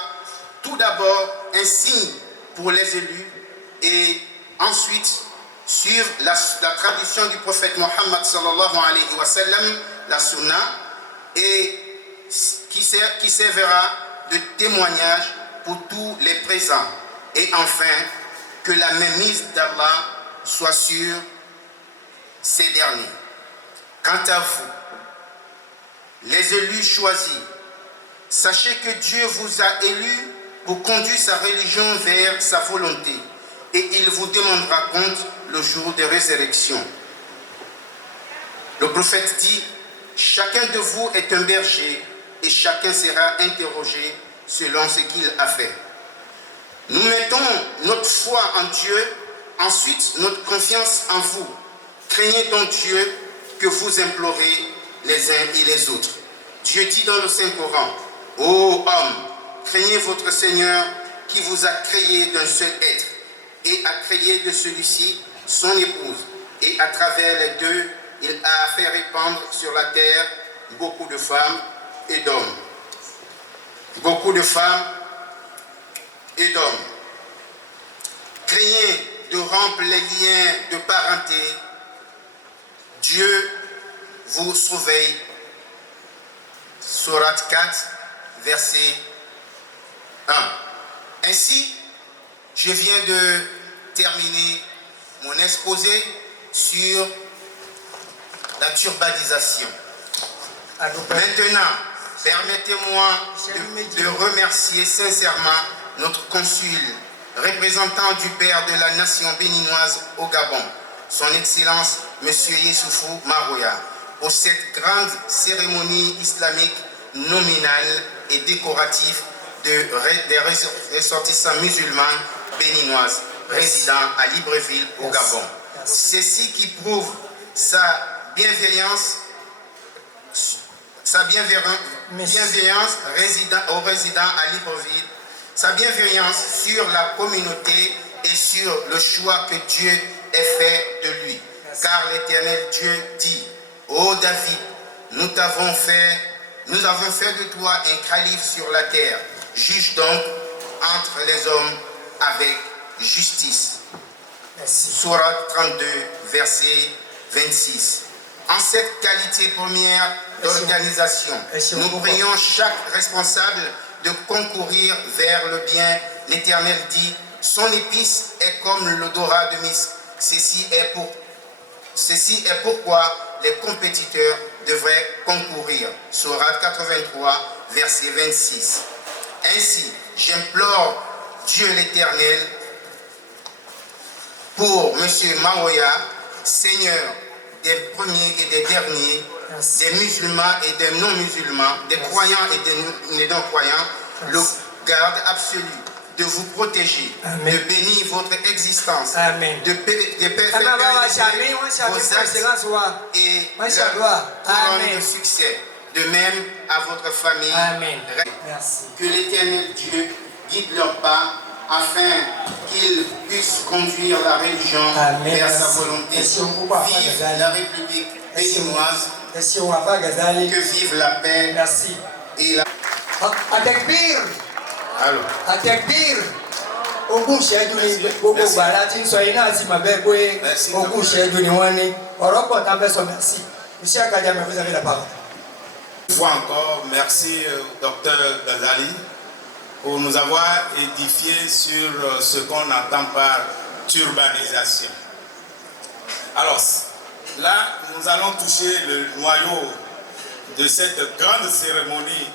tout d'abord un signe pour les élus et ensuite suivre la tradition du prophète Mohammed sallallahu alayhi wa sallam, la sunna, et qui servira de témoignage pour tous les présents, et enfin que la mainmise d'Allah soit sur ces derniers. Quant à vous, les élus choisis, sachez que Dieu vous a élus pour conduire sa religion vers sa volonté, et il vous demandera compte le jour de résurrection. Le prophète dit, chacun de vous est un berger, et chacun sera interrogé selon ce qu'il a fait. Nous mettons notre foi en Dieu, ensuite notre confiance en vous. Craignez donc Dieu que vous implorez les uns et les autres. Dieu dit dans le Saint-Coran, « Ô homme, craignez votre Seigneur qui vous a créé d'un seul être et a créé de celui-ci son épouse. Et à travers les deux, il a fait répandre sur la terre beaucoup de femmes et d'hommes. » Beaucoup de femmes et d'hommes. Craignez de rompre les liens de parenté. Dieu vous surveille. Sourate 4, verset 1. Ainsi, je viens de terminer mon exposé sur la turbanisation. Maintenant, permettez-moi de remercier sincèrement notre consul, représentant du Père de la nation béninoise au Gabon, son Excellence M. Yessoufou Maroya, pour cette grande cérémonie islamique nominale et décorative des ressortissants musulmans béninoises résidant à Libreville au Gabon. Ceci qui prouve sa bienveillance aux résidents à Libreville, sa bienveillance sur la communauté et sur le choix que Dieu ait fait de lui. Car l'Éternel Dieu dit, « Ô David, nous avons fait de toi un calife sur la terre. Juge donc entre les hommes avec justice. » Sourate 32, verset 26. En cette qualité première d'organisation, nous prions chaque responsable de concourir vers le bien. L'Éternel dit, son épice est comme l'odorat de misk. Ceci est pourquoi les compétiteurs devraient concourir. Sourate 83, verset 26. Ainsi, j'implore Dieu l'Éternel pour M. Maroya, Seigneur des premiers et des derniers, des musulmans et des non-musulmans, des croyants et des non-croyants, le garde absolu de vous protéger, de bénir votre existence, de faire gagner vos actes et leur couronne de succès, de même à votre famille. Que l'Éternel Dieu guide leurs pas afin qu'ils puissent conduire la religion vers sa volonté. Vive la République béninoise, que vive la paix et la... Alors. Atekbir. Ogun ṣẹ́jú ni gbogbo gbàrà tí ń sọ iná àti màbẹ́ pé ogun ṣẹ́jú ni wọ́n ní. Ọ̀rọ̀ pọ̀ tá a fẹ́ sọ merci. Iṣẹ́ àkàjà mi vous avez la parole. Une fois encore, merci Dr Ghazali pour nous avoir édifié sur ce qu'on entend par turbanisation. Alors, là, nous allons toucher le noyau de cette grande cérémonie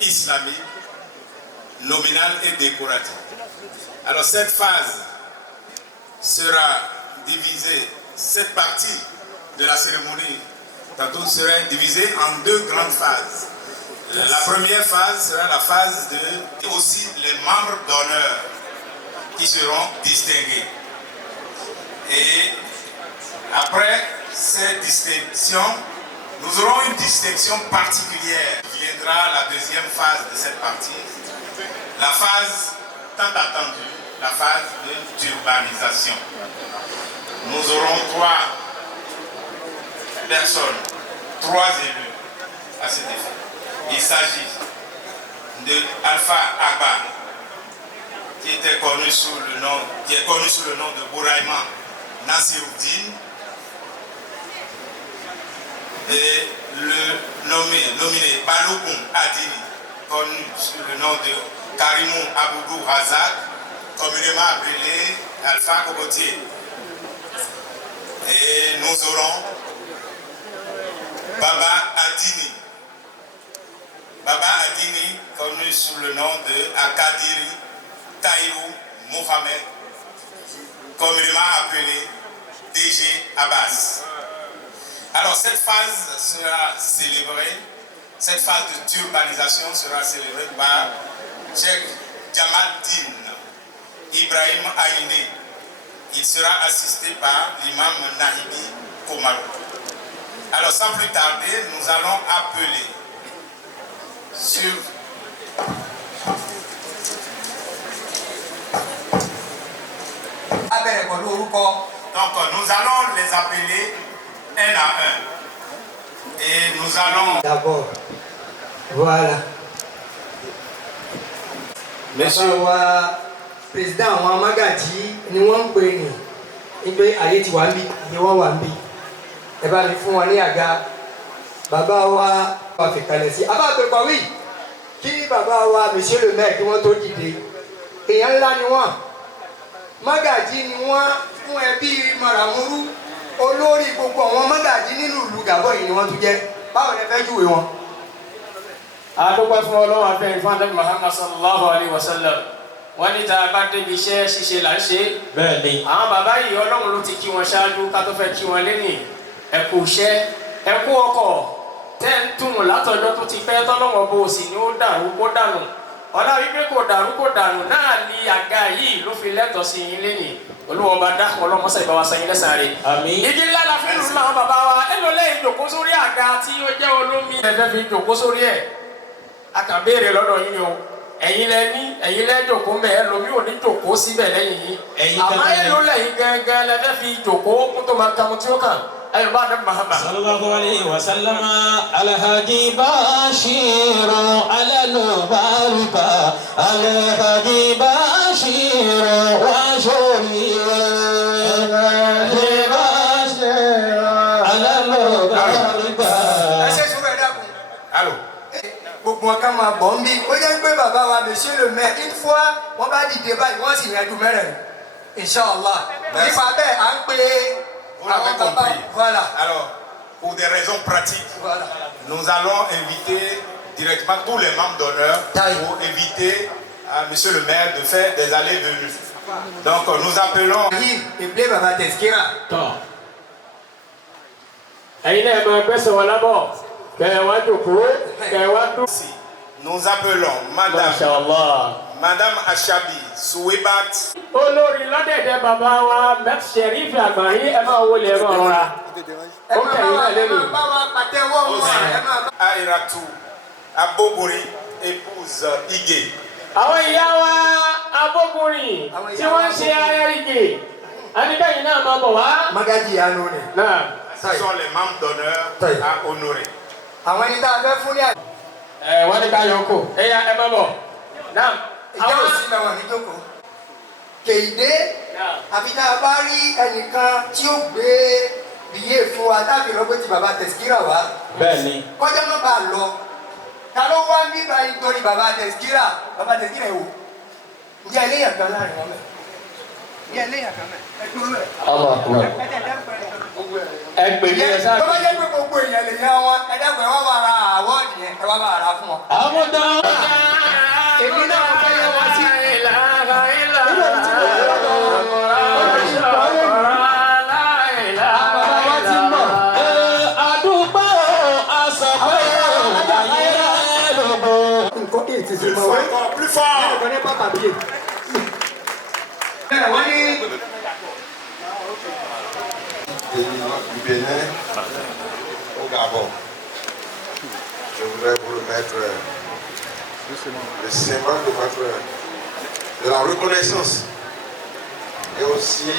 islamique nominale et décorative. Alors cette phase sera divisée, cette partie de la cérémonie tantôt sera divisée en deux grandes phases. La première phase sera la phase de aussi les membres d'honneur qui seront distingués. Et après cette distinction, nous aurons une distinction particulière. Viendra la deuxième phase de cette partie. La phase tant attendue, la phase de turbanisation. Nous aurons 3 personnes, 3 élus à cet effet. Il s'agit de Alpha Agba, qui est connu sous le nom de Bouraïma Nasiruddin, et le nominé Balogun Adini, connu sous le nom de Karimou Aboudou Razak, communément appelé Alpha Kokotié. Et nous aurons Baba Adini. Baba Adini, connu sous le nom de Akadiri Taïrou Mohamed, communément appelé DG Abbas. Alors cette phase sera célébrée, cette phase de turbanisation sera célébrée par Cheikh Jamal Din Ibrahim Aïné. Il sera assisté par l'imam Nahibi Komarou. Alors sans plus tarder, nous allons appeler sur... Donc nous allons les appeler un à un. Et nous allons... D'abord, voilà. Monsieur wa président wa Magaji ni wọ́n ń pè ní ìgbé ayé ti wà ń bí ni wọ́n wà ń bí. Ẹ bá mi fún wọn ní àga. Bàbá wa wà fi kalẹ̀ sí. Àbá àgbẹ̀pọ̀ wí kí bàbá wa monsieur le maire kí wọ́n tó dìde. Èèyàn ńlá ni wọ́n. Magaji ni wọ́n fún ẹbí Maramuru. Olórí gbogbo àwọn Magaji nínú ìlú Gabon yìí ni wọ́n tún jẹ́. Báwo ni ẹ fẹ́ júwe wọn? Adúpẹ́ fún Ọlọ́run àfẹ́ ìfún Ànábì Muhammad sallallahu alaihi wasallam. Wọ́n ní tá a bá débi iṣẹ́ ṣíṣe là ń ṣe. Bẹ́ẹ̀ni. Àwọn bàbá yìí Ọlọ́run ló ti kí wọn ṣáájú ká tó fẹ́ kí wọn lẹ́yìn. Ẹ kú iṣẹ́, ẹ kú ọkọ̀, tẹ́ ń tún látọjọ́ tó ti pẹ́ tọ́lọ́wọ́ bó o sì ní ó dàrú kó dànù. Ọ̀la wípé kò dàrú kó dànù náà ni àga yìí ló fi lẹ́tọ̀ọ́ sí yín lẹ́yìn. Olúwa bá dá ọlọ́mọṣẹ́ ìbáwá sẹ́yìn lẹ́sàárẹ̀. Àmín. Igi ńlá la fi lù láwọn bàbá wa. Ẹ lọ lẹ́yìn jòkó sórí àga tí ó jẹ́ olómi. Ẹ fẹ́ fi jòkó sórí ẹ̀. A kàn béèrè lọ́dọ̀ yín o. Ẹ̀yin lẹ ní ẹ̀yin lẹ jòkó mbẹ ẹ lomi ò ní jòkó síbẹ̀ lẹ́yìn yín. Àmọ́ ẹ ló lẹ́yìn gẹ́gẹ́ lẹ fẹ́ fi jòkó kó tó máa kàmú tí ó kàn. Ẹ bá Ànábì Muhammad. Sallallahu alaihi wasallam alhaji bashiru alalubarika alhaji bashiru wa shuriru alhaji bashiru alalubarika. Ẹ ṣe sùúrù ẹ dákun. Allô. Gbogbo wọn ká máa bọ̀ ń bí ó jẹ́ pé bàbá wa monsieur le maire une fois wọ́n bá dìde báyìí wọ́n sì yanjú mẹ́rẹ̀ Inch'Allah. Nípa bẹ́ẹ̀ à ń pe àwọn bàbá voilà. Alors, pour des raisons pratiques, voilà. Nous allons inviter directement tous les membres d'honneur pour éviter à monsieur le maire de faire des allées-venues. Donc nous appelons... Ìpínlẹ̀ bàbá Tẹ̀síkírà. Ẹ̀yin náà máa gbẹ́sẹ̀ wọn lábọ̀. Nous appelons Madame Achabi Souebat. Olórí lọ́dẹ̀dẹ̀ bàbá wa Mẹ́tì Ṣẹ̀rífì Àgbáyé ẹ máa wọlé ẹ máa rọra. Ó kẹ̀yìn náà lẹ́nu. Aïratou Abogori, épouse Igé. Àwọn ìyá wa Abogori tí wọ́n ń ṣe ayẹyẹ Igé. Adébẹ̀yìn náà máa bọ̀ wá. Magaji Yanu ni. Ce sont les membres d'honneur à honorer. Àwọn ẹni tá a fẹ́ fún ní àyè. Wọ́n ní ká yọ kó. Ẹ má bọ̀. Ìjọ òsì náà wà ní jókòó. Kèhìndé àbí tá a bá rí ẹnìkan tí ó gbé bìyè fún wa tábì lọ́gbé ti bàbá Tẹ̀síkírà wá. Bẹ́ẹ̀ni. Kọjá má bàa lọ. Ta ló wá ń bíbá nítorí bàbá Tẹ̀síkírà? Bàbá Tẹ̀síkírà ẹ̀ wò. Ǹjẹ́ ẹlẹ́yàn kan láàrin wọn bẹ̀? Ǹjẹ́ ẹlẹ́yàn kan bẹ̀? Ẹ dúró bẹ̀. Ẹ pè mí ẹ sáà. Tó bá jẹ́ pé gbogbo èèyàn lè yan wọn, ẹ dẹ́kun ẹ wá bá ara àwọ̀dì yẹn, ẹ wá bá ara fún wọn. Àwọn dáa. Èmi náà fẹ́ yẹ wá sí. Plus fort. Du Bénin au Gabon. Je voudrais vous remettre le symbole de la reconnaissance et aussi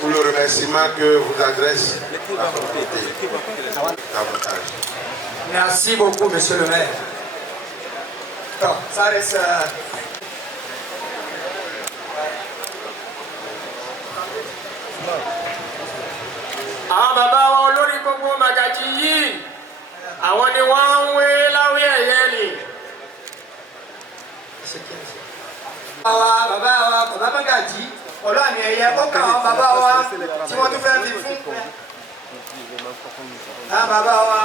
pour le remerciement que vous adresse la communauté davantage. Merci beaucoup, monsieur le maire. Donc, ça reste... Àwọn bàbá wa olórí gbogbo Magaji yìí, àwọn ni wọ́n ń wé láwí ẹ̀yẹ ni. Bàbá Magaji, ọlọ́ọ̀ni ẹ̀yẹ, ó kà àwọn bàbá wa tí wọ́n tún fẹ́ fi fún. Bàbá wa.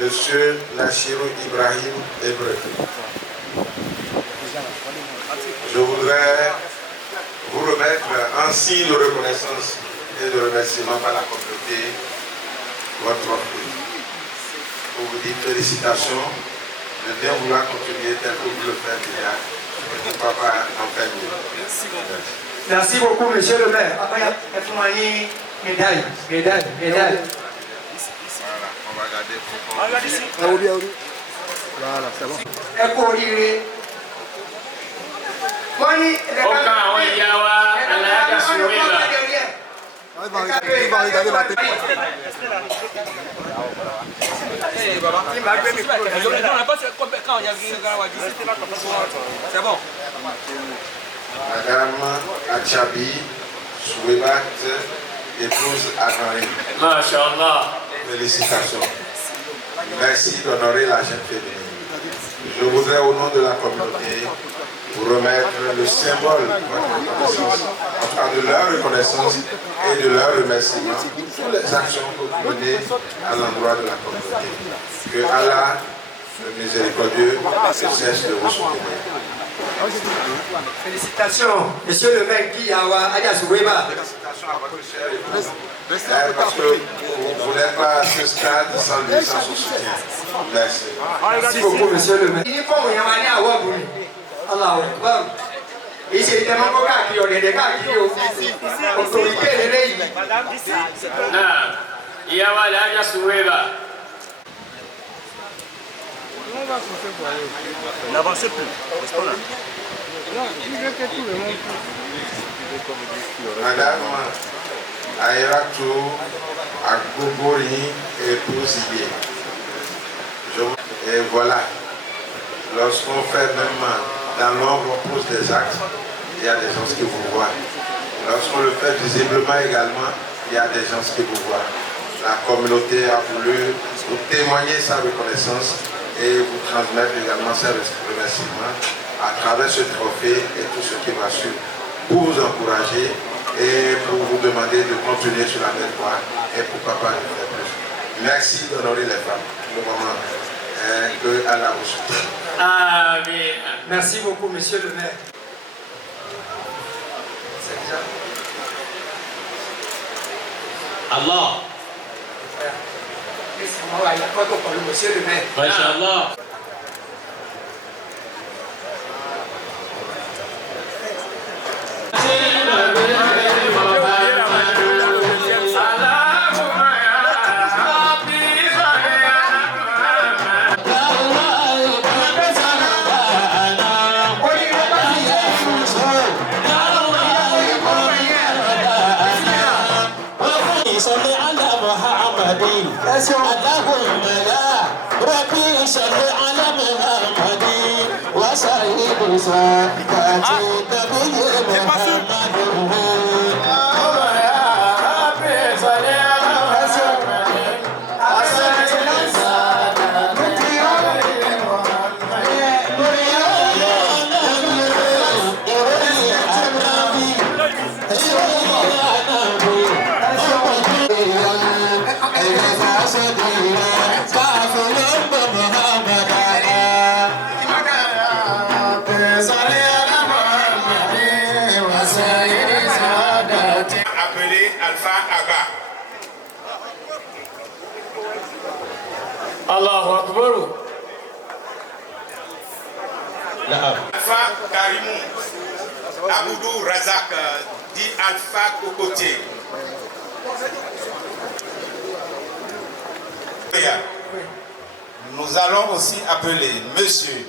Monsieur Lachirou Ibrahim Hébreu. Je voudrais vous remettre un signe de reconnaissance et de remerciement par la communauté votre prix. Pour vous dire félicitations de bien vouloir continuer tel que vous le faites déjà. Et pourquoi pas en faire mieux. Merci beaucoup, monsieur le maire. Après, il faut une médaille. Regarde ici. Voilà, c'est bon. Écourez. Il va regarder la télé. C'est bon. Madame Achabi Souebat, épouse Anari. Masha'Allah. Félicitations. Merci d'honorer la jeune féminine. Je voudrais au nom de la communauté vous remettre le symbole de votre reconnaissance, enfin de leur reconnaissance et de leur remerciement pour les actions que vous menez à l'endroit de la communauté. Que Allah, le miséricordieux, ne cesse de vous soutenir. Félicitations, monsieur le maire Guy Awa Ayasouweba. Félicitations à votre chère épouse. Parce que vous n'êtes pas à ce stade sans lui, sans son soutien. Merci. Merci beaucoup, monsieur le maire. Il faut que vous ayez un wabou. Allah Akbar. Et c'est tellement coca qui ont des gars qui ont autorité de l'œil. Yawa Ayasouweba. N'avancez plus. Restons là. Madame Aïratou Agbogori épouse Ibé. Et voilà, lorsqu'on fait même dans l'ombre, on pose des actes, il y a des gens qui vous voient. Lorsqu'on le fait visiblement également, il y a des gens qui vous voient. La communauté a voulu vous témoigner sa reconnaissance et vous transmettre également ses remerciements à travers ce trophée et tout ce qui va suivre pour vous encourager et pour vous demander de continuer sur la même voie et pourquoi pas de faire plus. Merci d'honorer les femmes. Le moment que Allah vous soutienne. Amen. Merci beaucoup, monsieur le maire. Allah. Monsieur le maire. Masha'Allah. اللهم يا ربي صل على محمد وسيد صحبة النبي محمد Allahu Akbar. Alpha Karimou Aboudou Razak dit Alpha Cocotier. Nous allons aussi appeler monsieur.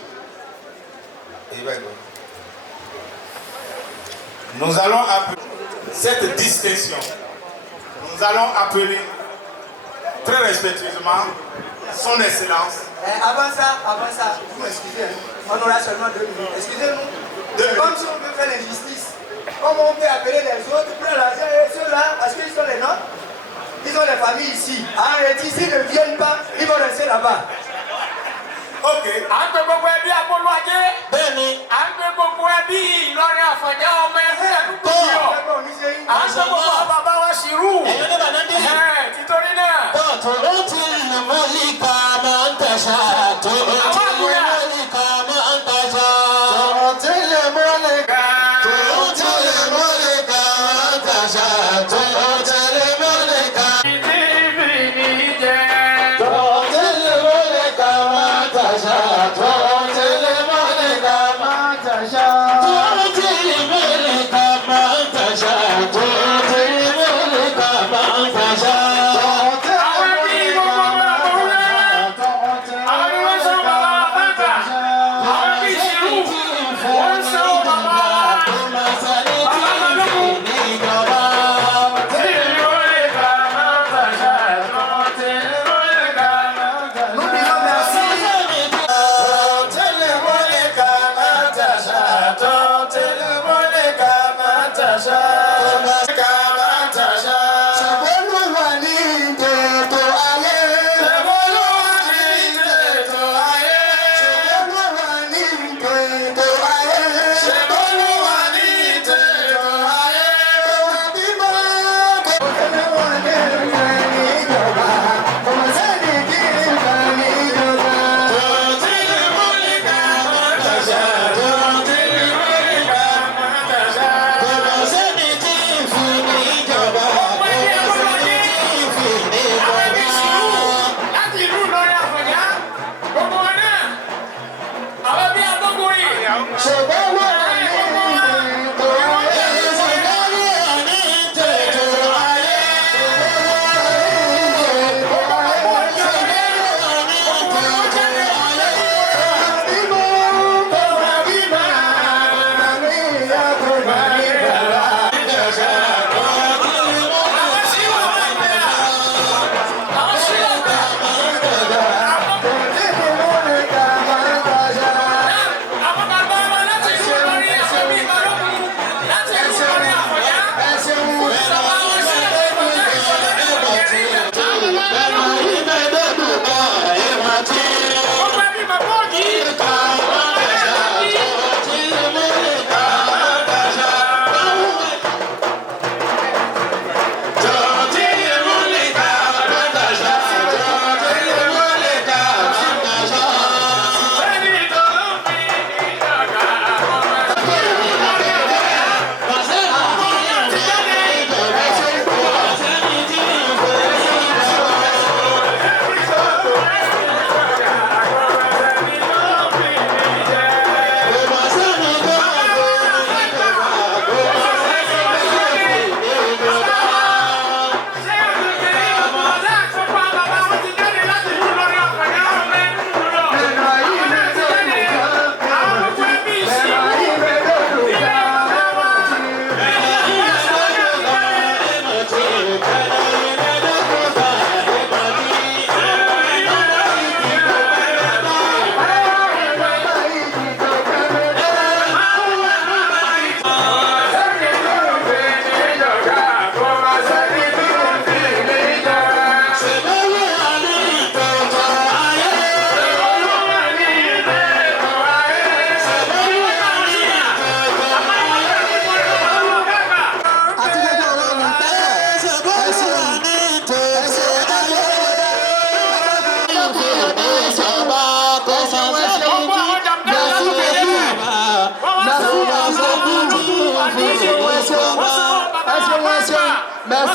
Nous allons appeler cette distinction. Nous allons appeler très respectueusement son excellence. Avant ça, vous m'excusez, on aura seulement 2 minutes. Excusez-nous. Comme si on peut faire l'injustice, comme on peut appeler les autres, prendre l'argent et ceux-là, parce qu'ils sont les nôtres, ils ont les familles ici. Arrêtez, s'ils ne viennent pas, ils vont rester là-bas. Ok. Àgbẹ̀ gbogbo ẹbí Abolúwajé. Bẹ́ẹ̀ni. Àgbẹ̀ gbogbo ẹbí Ìlọrin Àfọ̀njá ọmọ ẹgbẹ́ àdúgbò yọ. Àgbẹ̀ gbogbo bàbá wa Ṣìrù. Ẹ̀yin ní bàná bí. Títorí náà. Tó o ti lè mọ́lì ká máa ń tẹ̀sà. Tó o ti lè mọ́lì ká máa ń tẹ̀sà. Tó o ti lè mọ́lì ká. Tó o ti lè mọ́lì ká máa ń tẹ̀sà. Tó o ti lè mọ́lì ká. Àwọn ẹbí gbogbo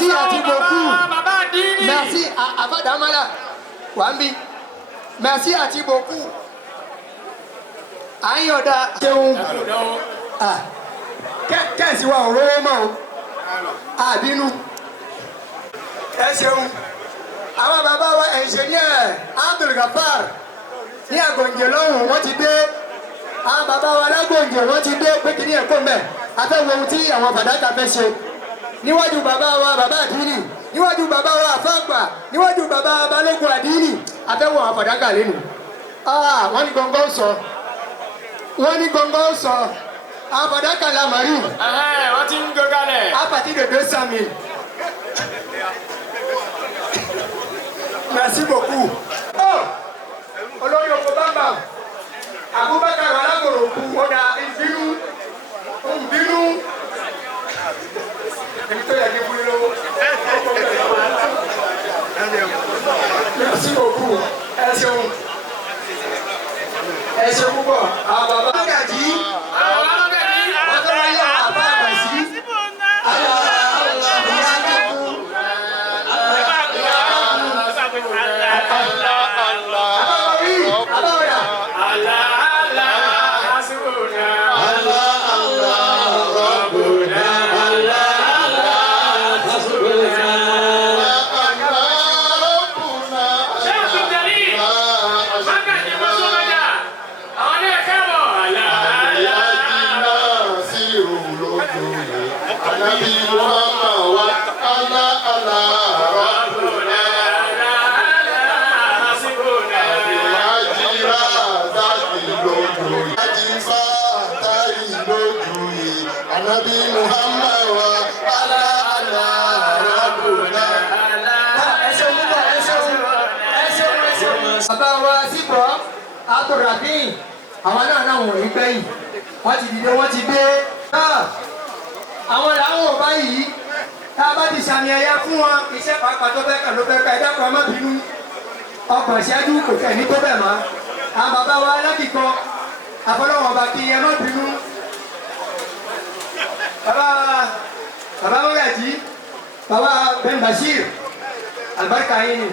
merci àti beaucoup. Merci Abadamala. Wambi. Merci àti beaucoup. Ayoda Seun. Ah. Qu'est-ce wa ọ̀rọ̀ mọ́ o. Àbínú. Ẹ ṣeun. Àwọn bàbá wa ingénieur Abdul Gafar ní Àgòǹjẹ̀ lọ́hùn wọ́n ti dé. Àwọn bàbá wa lágbòǹjẹ̀ wọ́n ti dé pé kí ní ẹ̀kọ́ mẹ́. A fẹ́ wo ohun tí àwọn fàdákà fẹ́ ṣe. Níwájú bàbá wa bàbá àdínì. Níwájú bàbá wa àfáàgbà. Níwájú bàbá balógun àdínì. A fẹ́ wo àwọn fàdákà lẹ́nu. Wọ́n ní gbọ̀ngàn sọ. Wọ́n ní gbọ̀ngàn sọ. Àwọn fàdákà la màrí. Wọ́n ti ń gbọ́gálẹ̀. À partir de 200 000. Merci beaucoup. Olórí oko bàbá Abubakar Alágòròkú ọ̀dà ìbínú èmi tó yẹ kí fún yín lówó. Merci beaucoup. Ẹ ṣeun púpọ̀. Àwọn bàbá Mágàjí wọ́n tó wáyé àbá àgbàsí. Nabi Muhammad wa ala rabbuna. Bàbá wa síbọ̀ Abdulrahim àwọn náà wọ̀nyí gbẹ̀yìn wọ́n ti dìde wọ́n ti dé. Àwọn làwọn ò báyìí tá a bá ti sàmì ẹ̀yà fún wọn iṣẹ́ pàápàá tó fẹ́ kàn ló fẹ́ ká ẹ̀dá kan má bínú ọgbọ̀n ìṣẹ́jú kò tẹ̀ ní tó bẹ̀ mọ́. Àwọn bàbá wa lákìkọ àfọlọ́wọ̀n bá kí ẹ má bínú. Baba Magaji, Baba Ben Bashir, Albarka yín ni,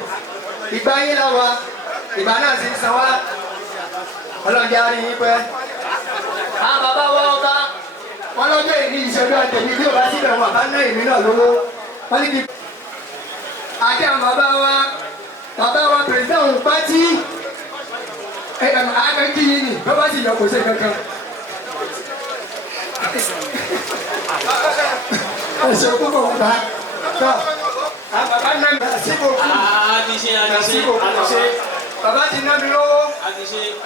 ìgbà yín la wa, ìgbà náà sì ń san wá, ọlọ́jà rí yín pẹ́. Àwọn bàbá wa ọ̀gá, wọ́n lọ́jọ́ ìní ìṣẹ́jú àtẹ̀mí bí ò bá síbẹ̀ wọn àbá náà èmi náà lówó. Wọ́n ní kí. Àti àwọn bàbá wa pèrèsìdáhùn pátí, àkànkí yín ni, bọ́ bá sì yọ kò sí kankan. Ẹsẹ̀ púpọ̀ bàbá tọ́ bàbá náà mi àti gbogbo àti gbogbo bàbá ti ná mi lówó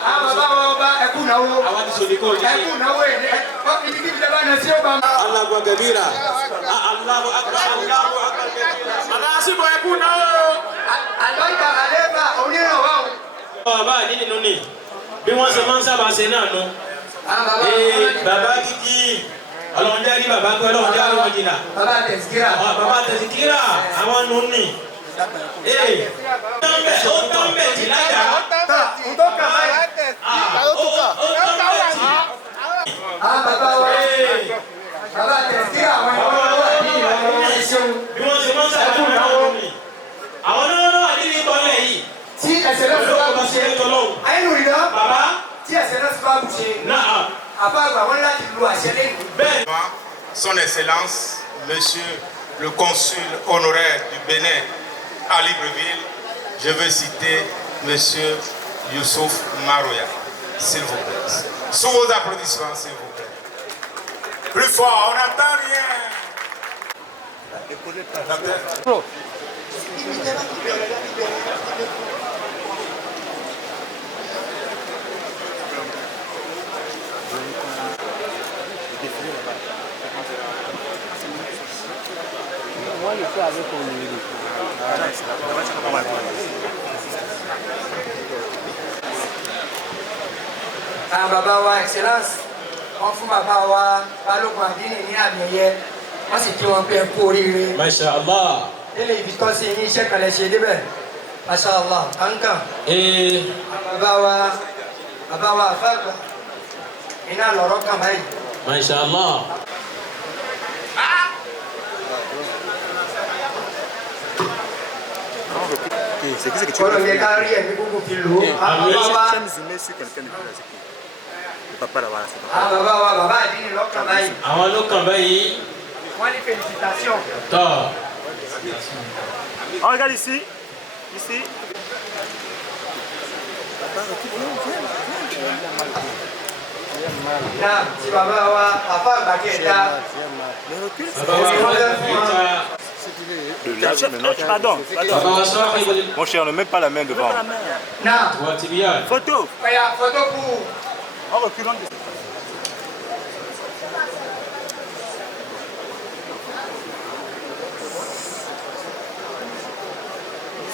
bàbá wa ọba ẹkú náwó ibi kíbi tẹ́ bá náà sí ọba. Allahu kabira. Allahu akbar. Bàbá síbọ̀ ẹkú náwó. Àlọ́ìkà àlẹ́bà onírànwá o. Bàbá àdínì nù ni bí wọ́n ṣe máa ń sábà ṣe náà nù. Bàbá kìkì. Ọlọ́run jẹ́ ní bàbá pé Ọlọ́run jẹ́ àwọn jìnnà. Bàbá tẹ̀síkírà. Bàbá tẹ̀síkírà àwọn nù ní. Ó tán bẹ̀ jì lájà. Ó tán bẹ̀ jì. Bàbá wa bàbá tẹ̀síkírà àwọn ìwọ́n wà ní ìlànà ìṣẹ́wó. Bí wọ́n ṣe máa ń sábà fún àwọn ní. Àwọn náà náà ní ní tọ́lẹ̀ yìí. Tí ẹsẹ̀ náà fún wa bù ṣe. Ayélu ìdá. Bàbá. Tí ẹsẹ̀ náà fún wa bù ṣe. Son Excellence, Monsieur le Consul honoraire du Bénin à Libreville, je veux citer Monsieur Youssouf Maroya, s'il vous plaît. Sous vos applaudissements, s'il vous plaît. Plus fort, on n'entend rien. Moi, je fais avec Olivia. Bàbá wa excellence wọ́n fún bàbá wa balógun àdínì ní àmì ẹ̀yẹ wọ́n sì kí wọn pé ẹ kú oríire. Masha Allah. Nílé ibi tó ṣe ní iṣẹ́ kan lè ṣe débẹ̀. Masha Allah kankan. Bàbá wa àfàgbà iná lọ̀rọ̀ kan báyìí. Masha Allah. àwọn ló kàn báyìí. Félicitations. tọ́. On regarde ici. Ici. Nah, si baba wa apa bagai dah. Pardon. Mon cher, ne mets pas la main devant. Nah. Photo. Photo pour. En reculant.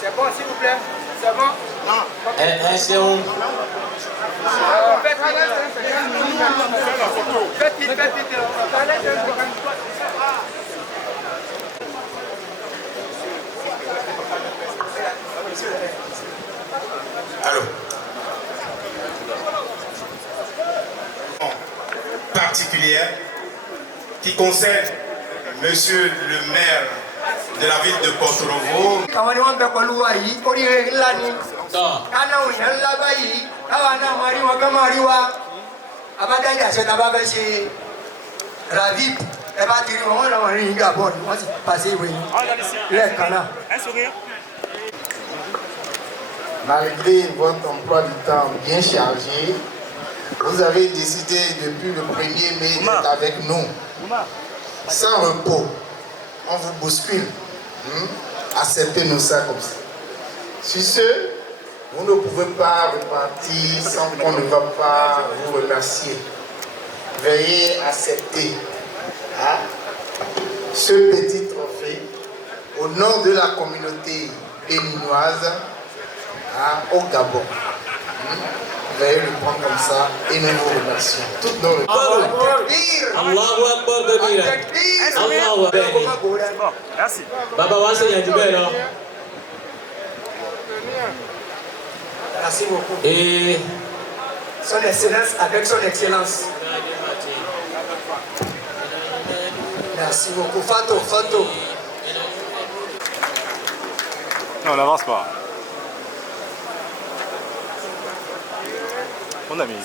C'est bon, s'il vous plaît. C'est bon? Non. C'est bon. Faites vite. Allô. Particulière qui concerne Monsieur le maire de la ville de Porto-Novo. Malgré votre emploi du temps bien chargé, vous avez décidé depuis le 1er mai d'être avec nous. Sans repos, on vous bouscule. Acceptez-nous ça comme ça. Sur ce, vous ne pouvez pas repartir sans qu'on ne va pas vous remercier. Veuillez accepter ce petit trophée au nom de la communauté béninoise au Gabon. Veuillez le prendre comme ça et nous vous remercions. Toutes nos Allahu Akbar kabira. Allahu Akbar. Merci. Baba wa se yanjú bẹ́ẹ̀ lọ. Merci beaucoup. Et Son Excellence avec son Excellence. Merci beaucoup. Photo. Non, on n'avance pas. On a mis.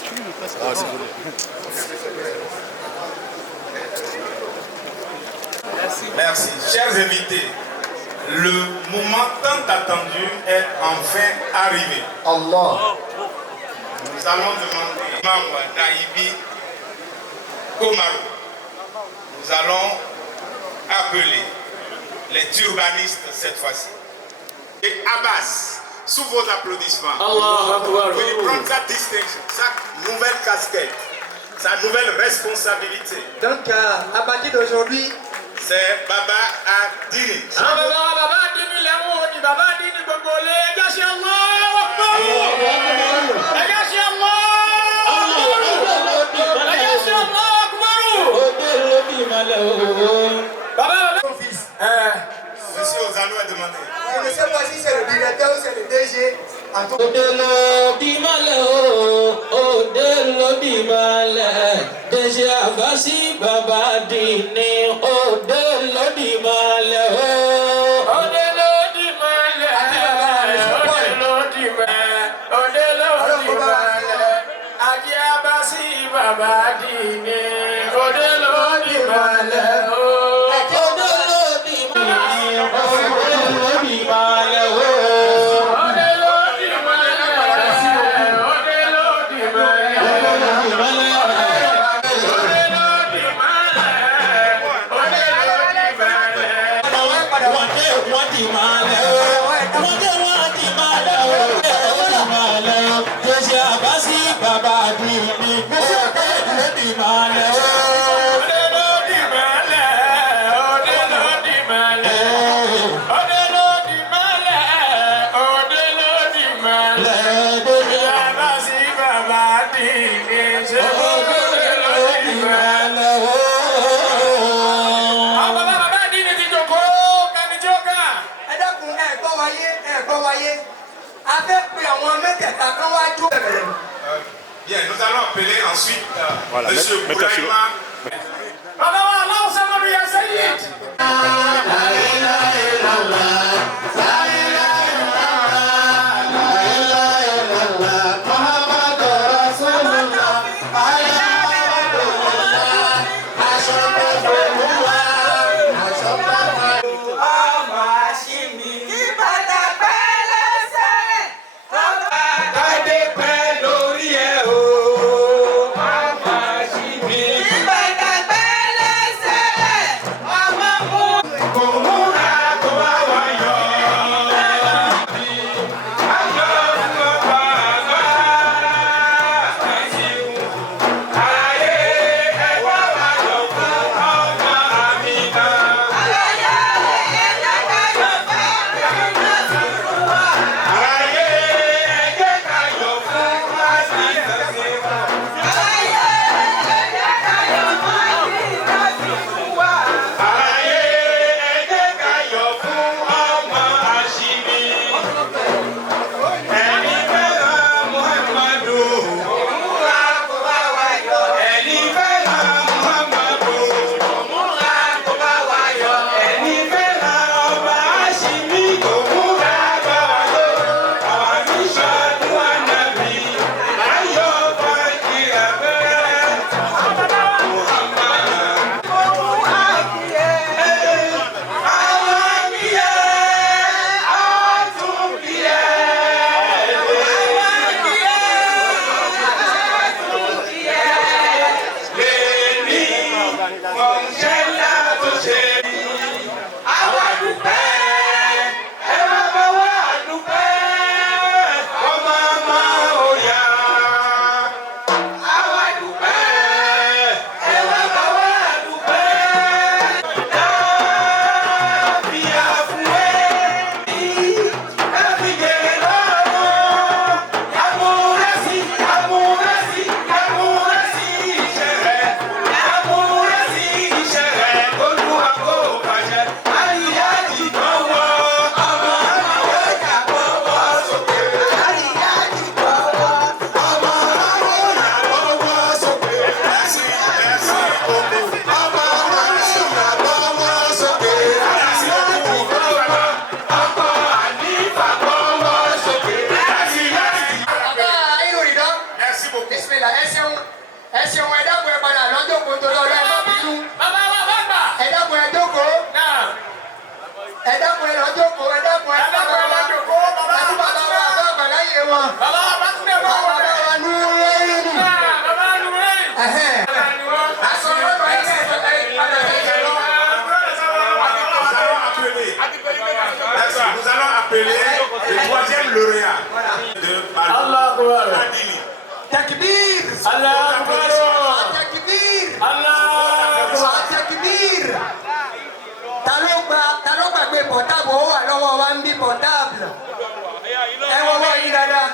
Merci. Chers invités, le moment tant attendu est enfin arrivé. Allah. Nous allons demander aux membres d'Aïbi Komaru. Nous allons appeler les turbanistes cette fois-ci. Et Abbas, sous vos applaudissements, vous lui prendre sa distinction, sa nouvelle casquette, sa nouvelle responsabilité. Donc, à partir d'aujourd'hui, c'est Baba Adini. Baba Adini lẹ́wọ̀n ni Baba Adini gbogbo lé ẹjọ́ sí Allahu Akbar. Ẹjọ́ sí Allahu Akbar. Ẹjọ́ sí Allahu Akbar. Òde ló bí malẹ̀ o. Baba mon fils. Monsieur Ozano a demandé. Je ne sais pas si c'est le directeur ou c'est le DG. Òde ló bí malẹ̀ o. Òde ló bí malẹ̀. DG Abasi Baba Adini. Òde ló bí malẹ̀ o. Òde ló bí malẹ̀. Òde ló bí malẹ̀. Òde ló bí malẹ̀. Ajé Abasi Baba Adini. Òde ló bí malẹ̀ o. Bien, nous allons appeler ensuite voilà, Monsieur Boulaïma. Allah, tó lọ lẹ́ẹ̀ má bínú. Ẹ dákun ẹ jókòó. Ẹ dákun ẹ lọ jókòó. Ẹ dákun ẹ lọ jókòó. Àti bàbá wa àgbà láyé wọn. Bàbá wa nú lẹ́yìn. Nous allons appeler le troisième lauréat de Adini. Takbir! Allah Akbar! Takbir! Allah Akbar! Takbir! Ta ló gbàgbé portable ó wà lọ́wọ́ wa ń bí portable. Ẹ wọ́wọ́ yín dáadáa.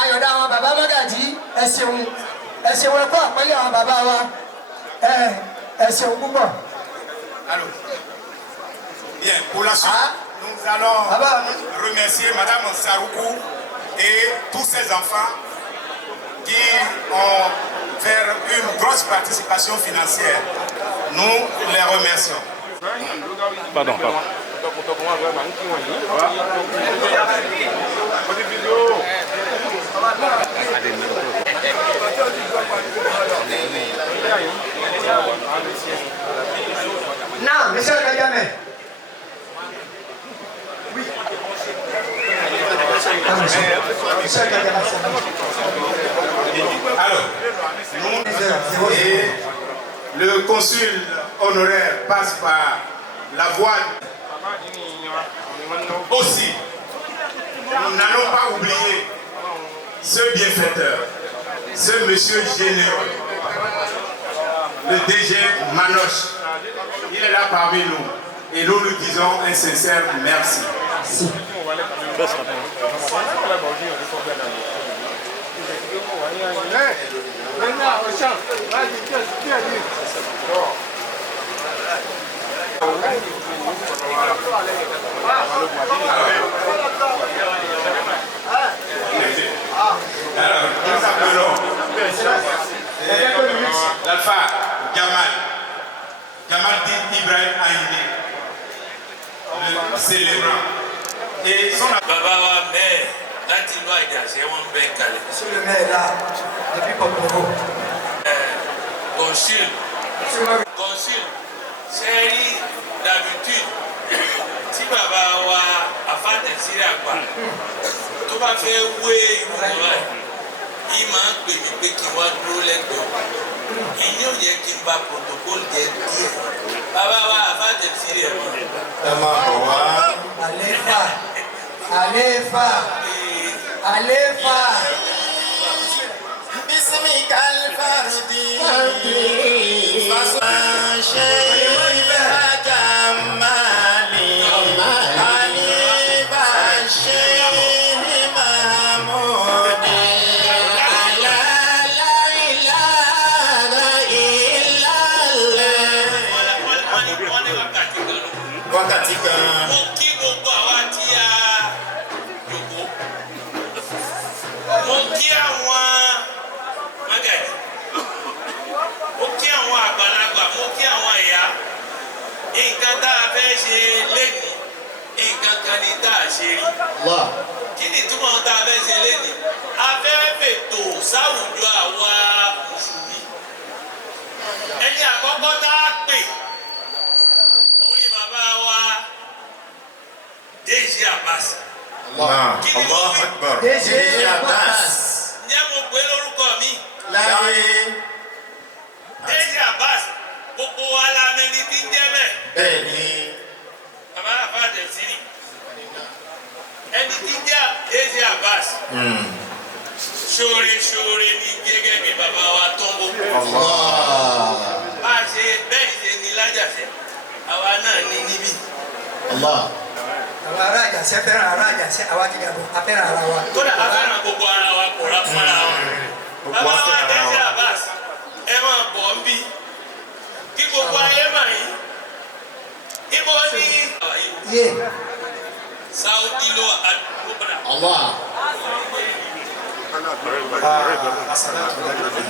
ayọ̀dá àwọn bàbá mọ́gàjí ẹ ṣeun ẹ̀kọ́ àpẹẹlẹ àwọn bàbá wa ẹ ṣeun púpọ̀. Bien, pour la suite, nous allons remercier Madame Saroukou et tous ses enfants qui ont fait une grosse participation financière. Nous les remercions. Pardon. Non, monsieur le Gadamé. Oui. Alors, Et le consul honoraire passe par la voie. Aussi, nous n'allons pas oublier ce bienfaiteur, ce monsieur généreux, le DG Manoche. Il est là parmi nous et nous lui disons un sincère merci. Alors, nous appelons l'Alpha Gamal Ibrahim Aïdé, le célébrant. Et son Baba wa maire láti inú àjàṣe wọn bẹ kalẹ̀. Monsieur le maire là, depuis Port-Novo. Consul, ṣe rí d'habitude tí bàbá wa afátẹ̀sírí àgbà tó bá fẹ́ wé irú wọn báyìí yìí máa ń pè mí pé kí n wá dúró lẹ́gbẹ̀ẹ́ ìní ò yẹ kí n ba protocol jẹ díẹ̀ bàbá wa afátẹ̀sírí ẹ̀ mọ́. Ẹ máa bọ̀ wá. Alefa. باسمك الفردي wákàtí kan. Mo kí gbogbo àwa tí a jòkó. Mo kí àwọn mágàjì. Mo kí àwọn àgbàlagbà. Mo kí àwọn ẹ̀yà. Nǹkan tá a fẹ́ ṣe lénìí. Nǹkan kan ni tá a ṣe rí. Kí ni túmọ̀ tá a fẹ́ ṣe lénìí? A fẹ́ fètò sáwùjọ àwa Mùsùlùmí. Ẹni àkọ́kọ́ tá a pè. Deji Abbas. Allah Akbar. Deji Abbas. Ǹjẹ́ mo pè lórúkọ mi? Láyé. Deji Abbas. Gbogbo wa la mẹni tí ń jẹ́ bẹ́ẹ̀. Bẹ́ẹ̀ni. Bàbá àbá Tẹ̀sírì. Ẹni tí ń jẹ́ Deji Abbas. Ṣoore ni gẹ́gẹ́ bí bàbá wa Tọ́mbó. Bá a ṣe bẹ́ẹ̀ ṣe ní lájàṣẹ́. Àwa náà ní níbí. Àwọn ará àjàṣẹ́ fẹ́ràn ará àjàṣẹ́, àwa ti yàgò afẹ́ràn ara wa. Kódà a fẹ́ràn gbogbo ara wa kò rá fún ara wa. Bàbá wa Deji Abbas ẹ máa bọ̀ ń bí. Kí gbogbo ayé mà yín. Ibo ni. Yé. Saudi ló àdúgbò. Allah.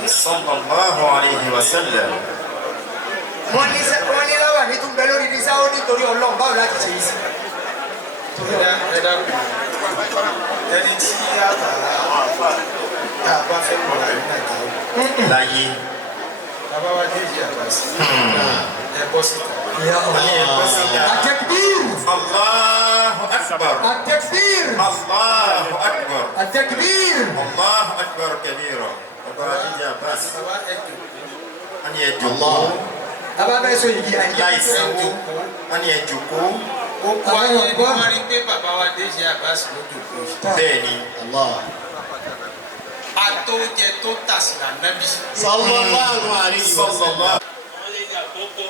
Sallallahu alayhi wa sallam. Wọ́n ní láwà ní tún bẹ lórí ní sáwọ́ nítorí Ọlọ́run báwo láti ṣe yìí sí. Ẹni tí a bá fẹ́ mọ̀ láyé. Bàbá wa Deji Abbas. Ẹ bọ́ síta. Ẹ bọ́ síta. At-takbir. Allahu Akbar. At-takbir. Allahu Akbar. At-takbir. Allahu Akbar kabira. Bàbá wa Deji Abbas. Wọ́n ní ẹ jókòó. Bàbá bẹ́ẹ̀ sọ yìí àyè. Láìsanwó. Wọ́n ní ẹ jókòó. Gbogbo ayé ni wọ́n rí pé bàbá wa Deji Abbas ló jókòó. Bẹ́ẹ̀ni. Àtòjẹ tó tàsílà nábì. Sallallahu alayhi wa sallam. Wọ́n lé ní àkókò.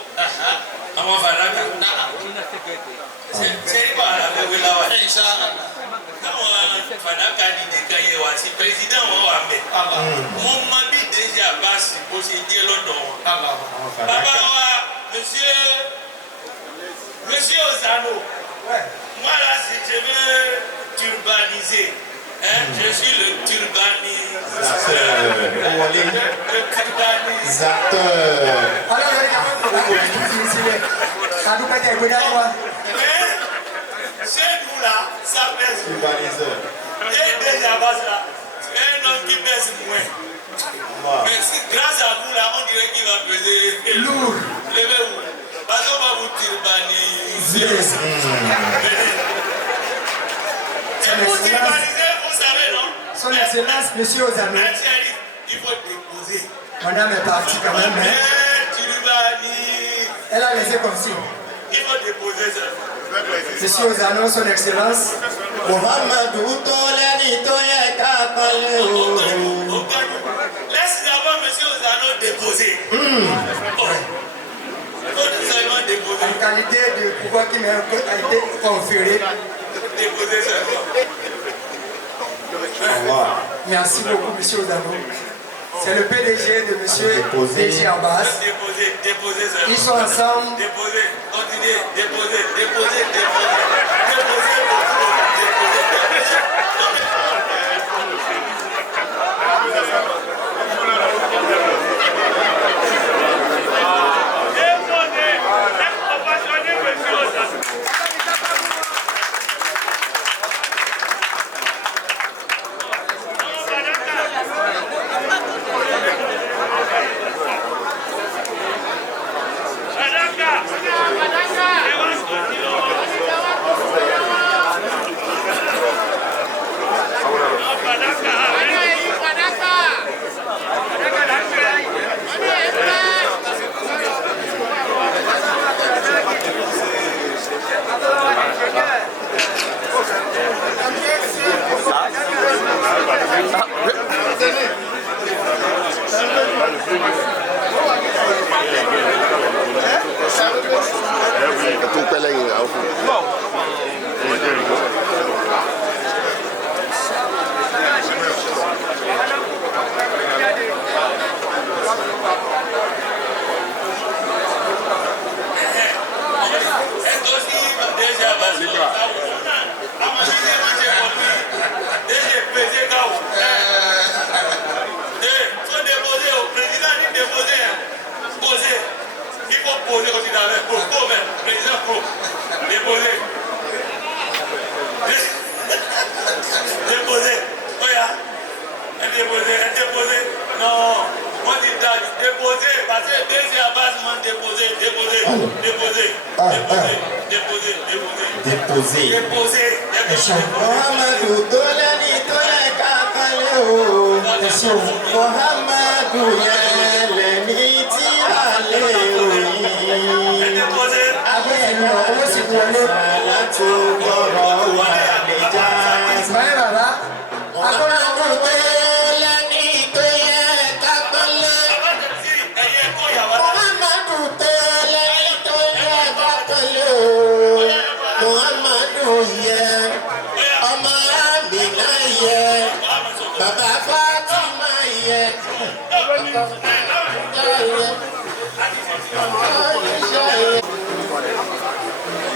Àwọn fàdákà. Ṣé nípa àbẹ̀wé láwà? Káwọn fàdákà dìde kan yẹ wá sí pírẹsidẹ́ntì wọn wà mẹ́. Mo mọ bí Deji Abbas bó ṣe jẹ́ lọ́dọ̀ wọn. Bàbá wa Monsieur Ozano, moi là je veux turbaniser. Je suis le turbanisateur. Chez nous là, ça pèse. Et Deji Abbas là, c'est un homme qui pèse moins. Mais grâce à vous là, on dirait qu'il va peser lourd. Levez-vous. Parce qu'on va vous turbaniser. Et pour turbaniser, vous savez, non? Son Excellence, Monsieur Ozano. Il faut déposer. Madame est partie quand même, mais elle a laissé comme si. Il faut déposer ça. Monsieur Ozano, son excellence. Laisse d'abord monsieur Ozano déposer. En qualité de pouvoir qui m'a été conféré. Déposer ça. Merci beaucoup, monsieur Ozano. C'est le PDG de monsieur DG Abbas. Ils sont ensemble. Déposer, continuez, déposer, déposer.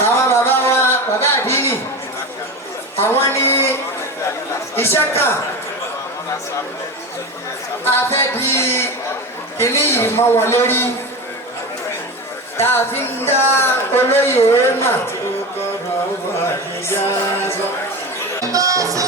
Àwọn bàbá wa bàbá àdínì àwọn ní iṣẹ́ kan a fẹ́ di kìíní yìí mọ́ wọn lórí tá a fi ń dá olóyè náà. Oh,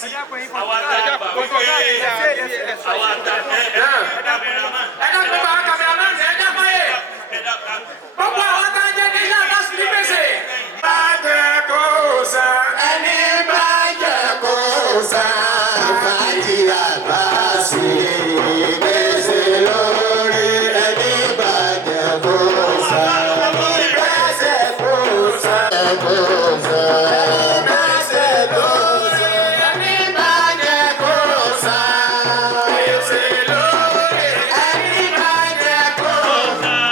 sí àwọn àgbà wípé àwọn àgbà gbogbo àwọn tá a jẹ́ ní ilé àbá sí ní gbèsè. bá jẹ́ kó san. ẹni bá jẹ́ kó san. fàájì àbá sí gbèsè lórí. ẹni bá jẹ́ kó san. gbèsè kó san. kó san. gbèsè kó san. ẹni bá jẹ́ kó san. gbèsè lórí. ẹni bá jẹ́ kó san.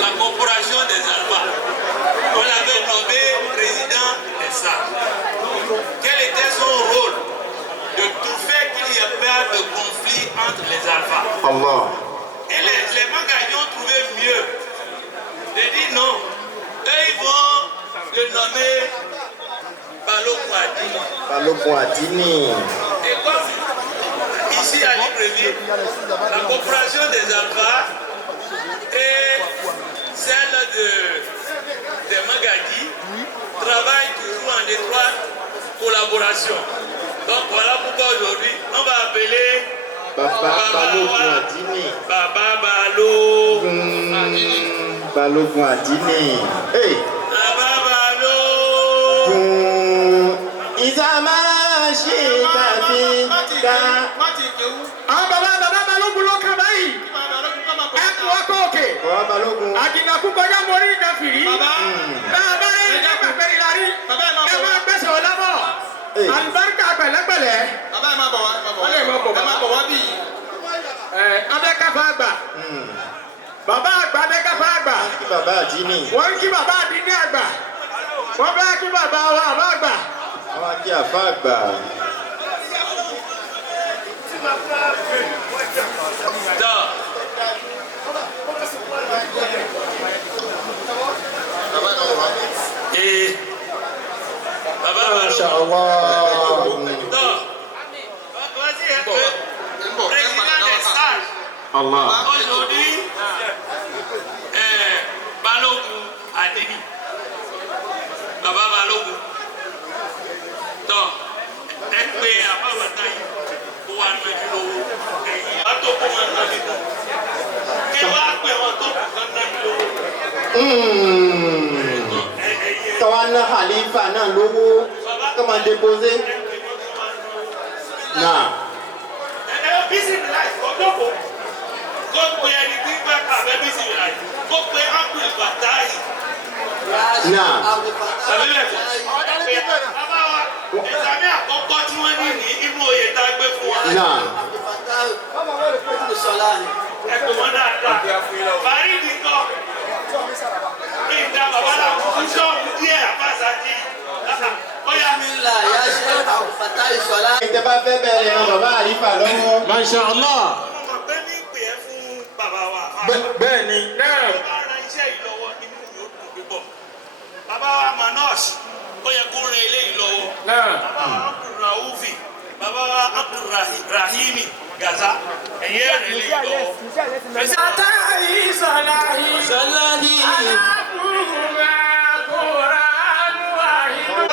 La corporation des Alpha, on l'avait nommé président des SAR. Quel était son rôle? De tout faire qu'il n'y ait pas de conflit entre les Alphas. Allah. Et les Mangaïs ont trouvé mieux de dire non. Eux, ils vont le nommer Balokouadini. Et comme ici à Libreville, la corporation des Alphas et celle des Mangadis travaillent toujours en étroite collaboration. Donc voilà pourquoi aujourd'hui on va appeler Baba Balo. Balokouadini. Hey. Baba Balo. Izama shita fika. Àwọn bàbá Balógun ló kàn báyìí. Ẹkùn ọkọ̀ òkè. Bàbá Balógun. Àjìnàkú kọjá morí ìkàfìrí. Bàbá rẹ̀ ní ẹgbẹ̀gbẹ̀ ìlarí. Ẹ máa gbẹ́sẹ̀ ọ̀lámọ̀. Àlùbáríkà pẹ̀lẹ́pẹ̀lẹ́. Bàbá ẹ̀ máa bọ̀ wá. Wọ́n lè mọ̀ bọ̀ ẹ máa bọ̀ wá bí. Abẹ́káfá àgbà. Bàbá àgbà abẹ́káfá àgbà. Kí bàbá àdínì. Wọ́n ń kí bàbá àdínì àgbà. Wọ́n bẹ́ẹ̀ kí bàbá wa àbá àgbà. Wọ́n á kí àfá àgbà. Et Baba Inch'Allah. Vas-y un peu. Président des sages. Allah. Aujourd'hui, Balógun Adini. Baba Balógun. Donc, ẹ pé àbáwọ̀tá yìí kó wá lọ ìdúró owó. Wá tó kó máa ná mi kú. Kí wá pè wọ́n tó kù kán ná mi lówó. Kawana Khalifa náà lówó. Kọ́mọ déposé. Náà. Bísí mi láì kọjọ́ kó. Kó pe ẹni tí gbẹ́ kàbẹ́ bísí mi láì. Kó pe Abdul Fatai. Náà. Tàbí bẹ́ẹ̀ kọ́. Bàbá wa, ìsàmì àkọ́kọ́ tí wọ́n ní ní inú oyè tá a gbé fún wa. Náà. Ẹ pè wọ́n dáadáa. Bàrí ni kọ́. Masha Allah. ọmọ pé ní pè é fún bàbá wa. Bẹ́ẹ̀ ni. tó bá ran iṣẹ́ yìí lọ́wọ́ inú mi ó dùn púpọ̀. bàbá wa Manos ó yẹ kó ran eléyìí lọ́wọ́. bàbá wa Abdulrahoufi bàbá wa Abdulrahimi Gaza ẹ̀yẹ́ rẹ̀ lè lọ́wọ́. Àtàrí sọ̀láhì. Sọláhì. Alábùrùmá Kùránù àhìmọ́.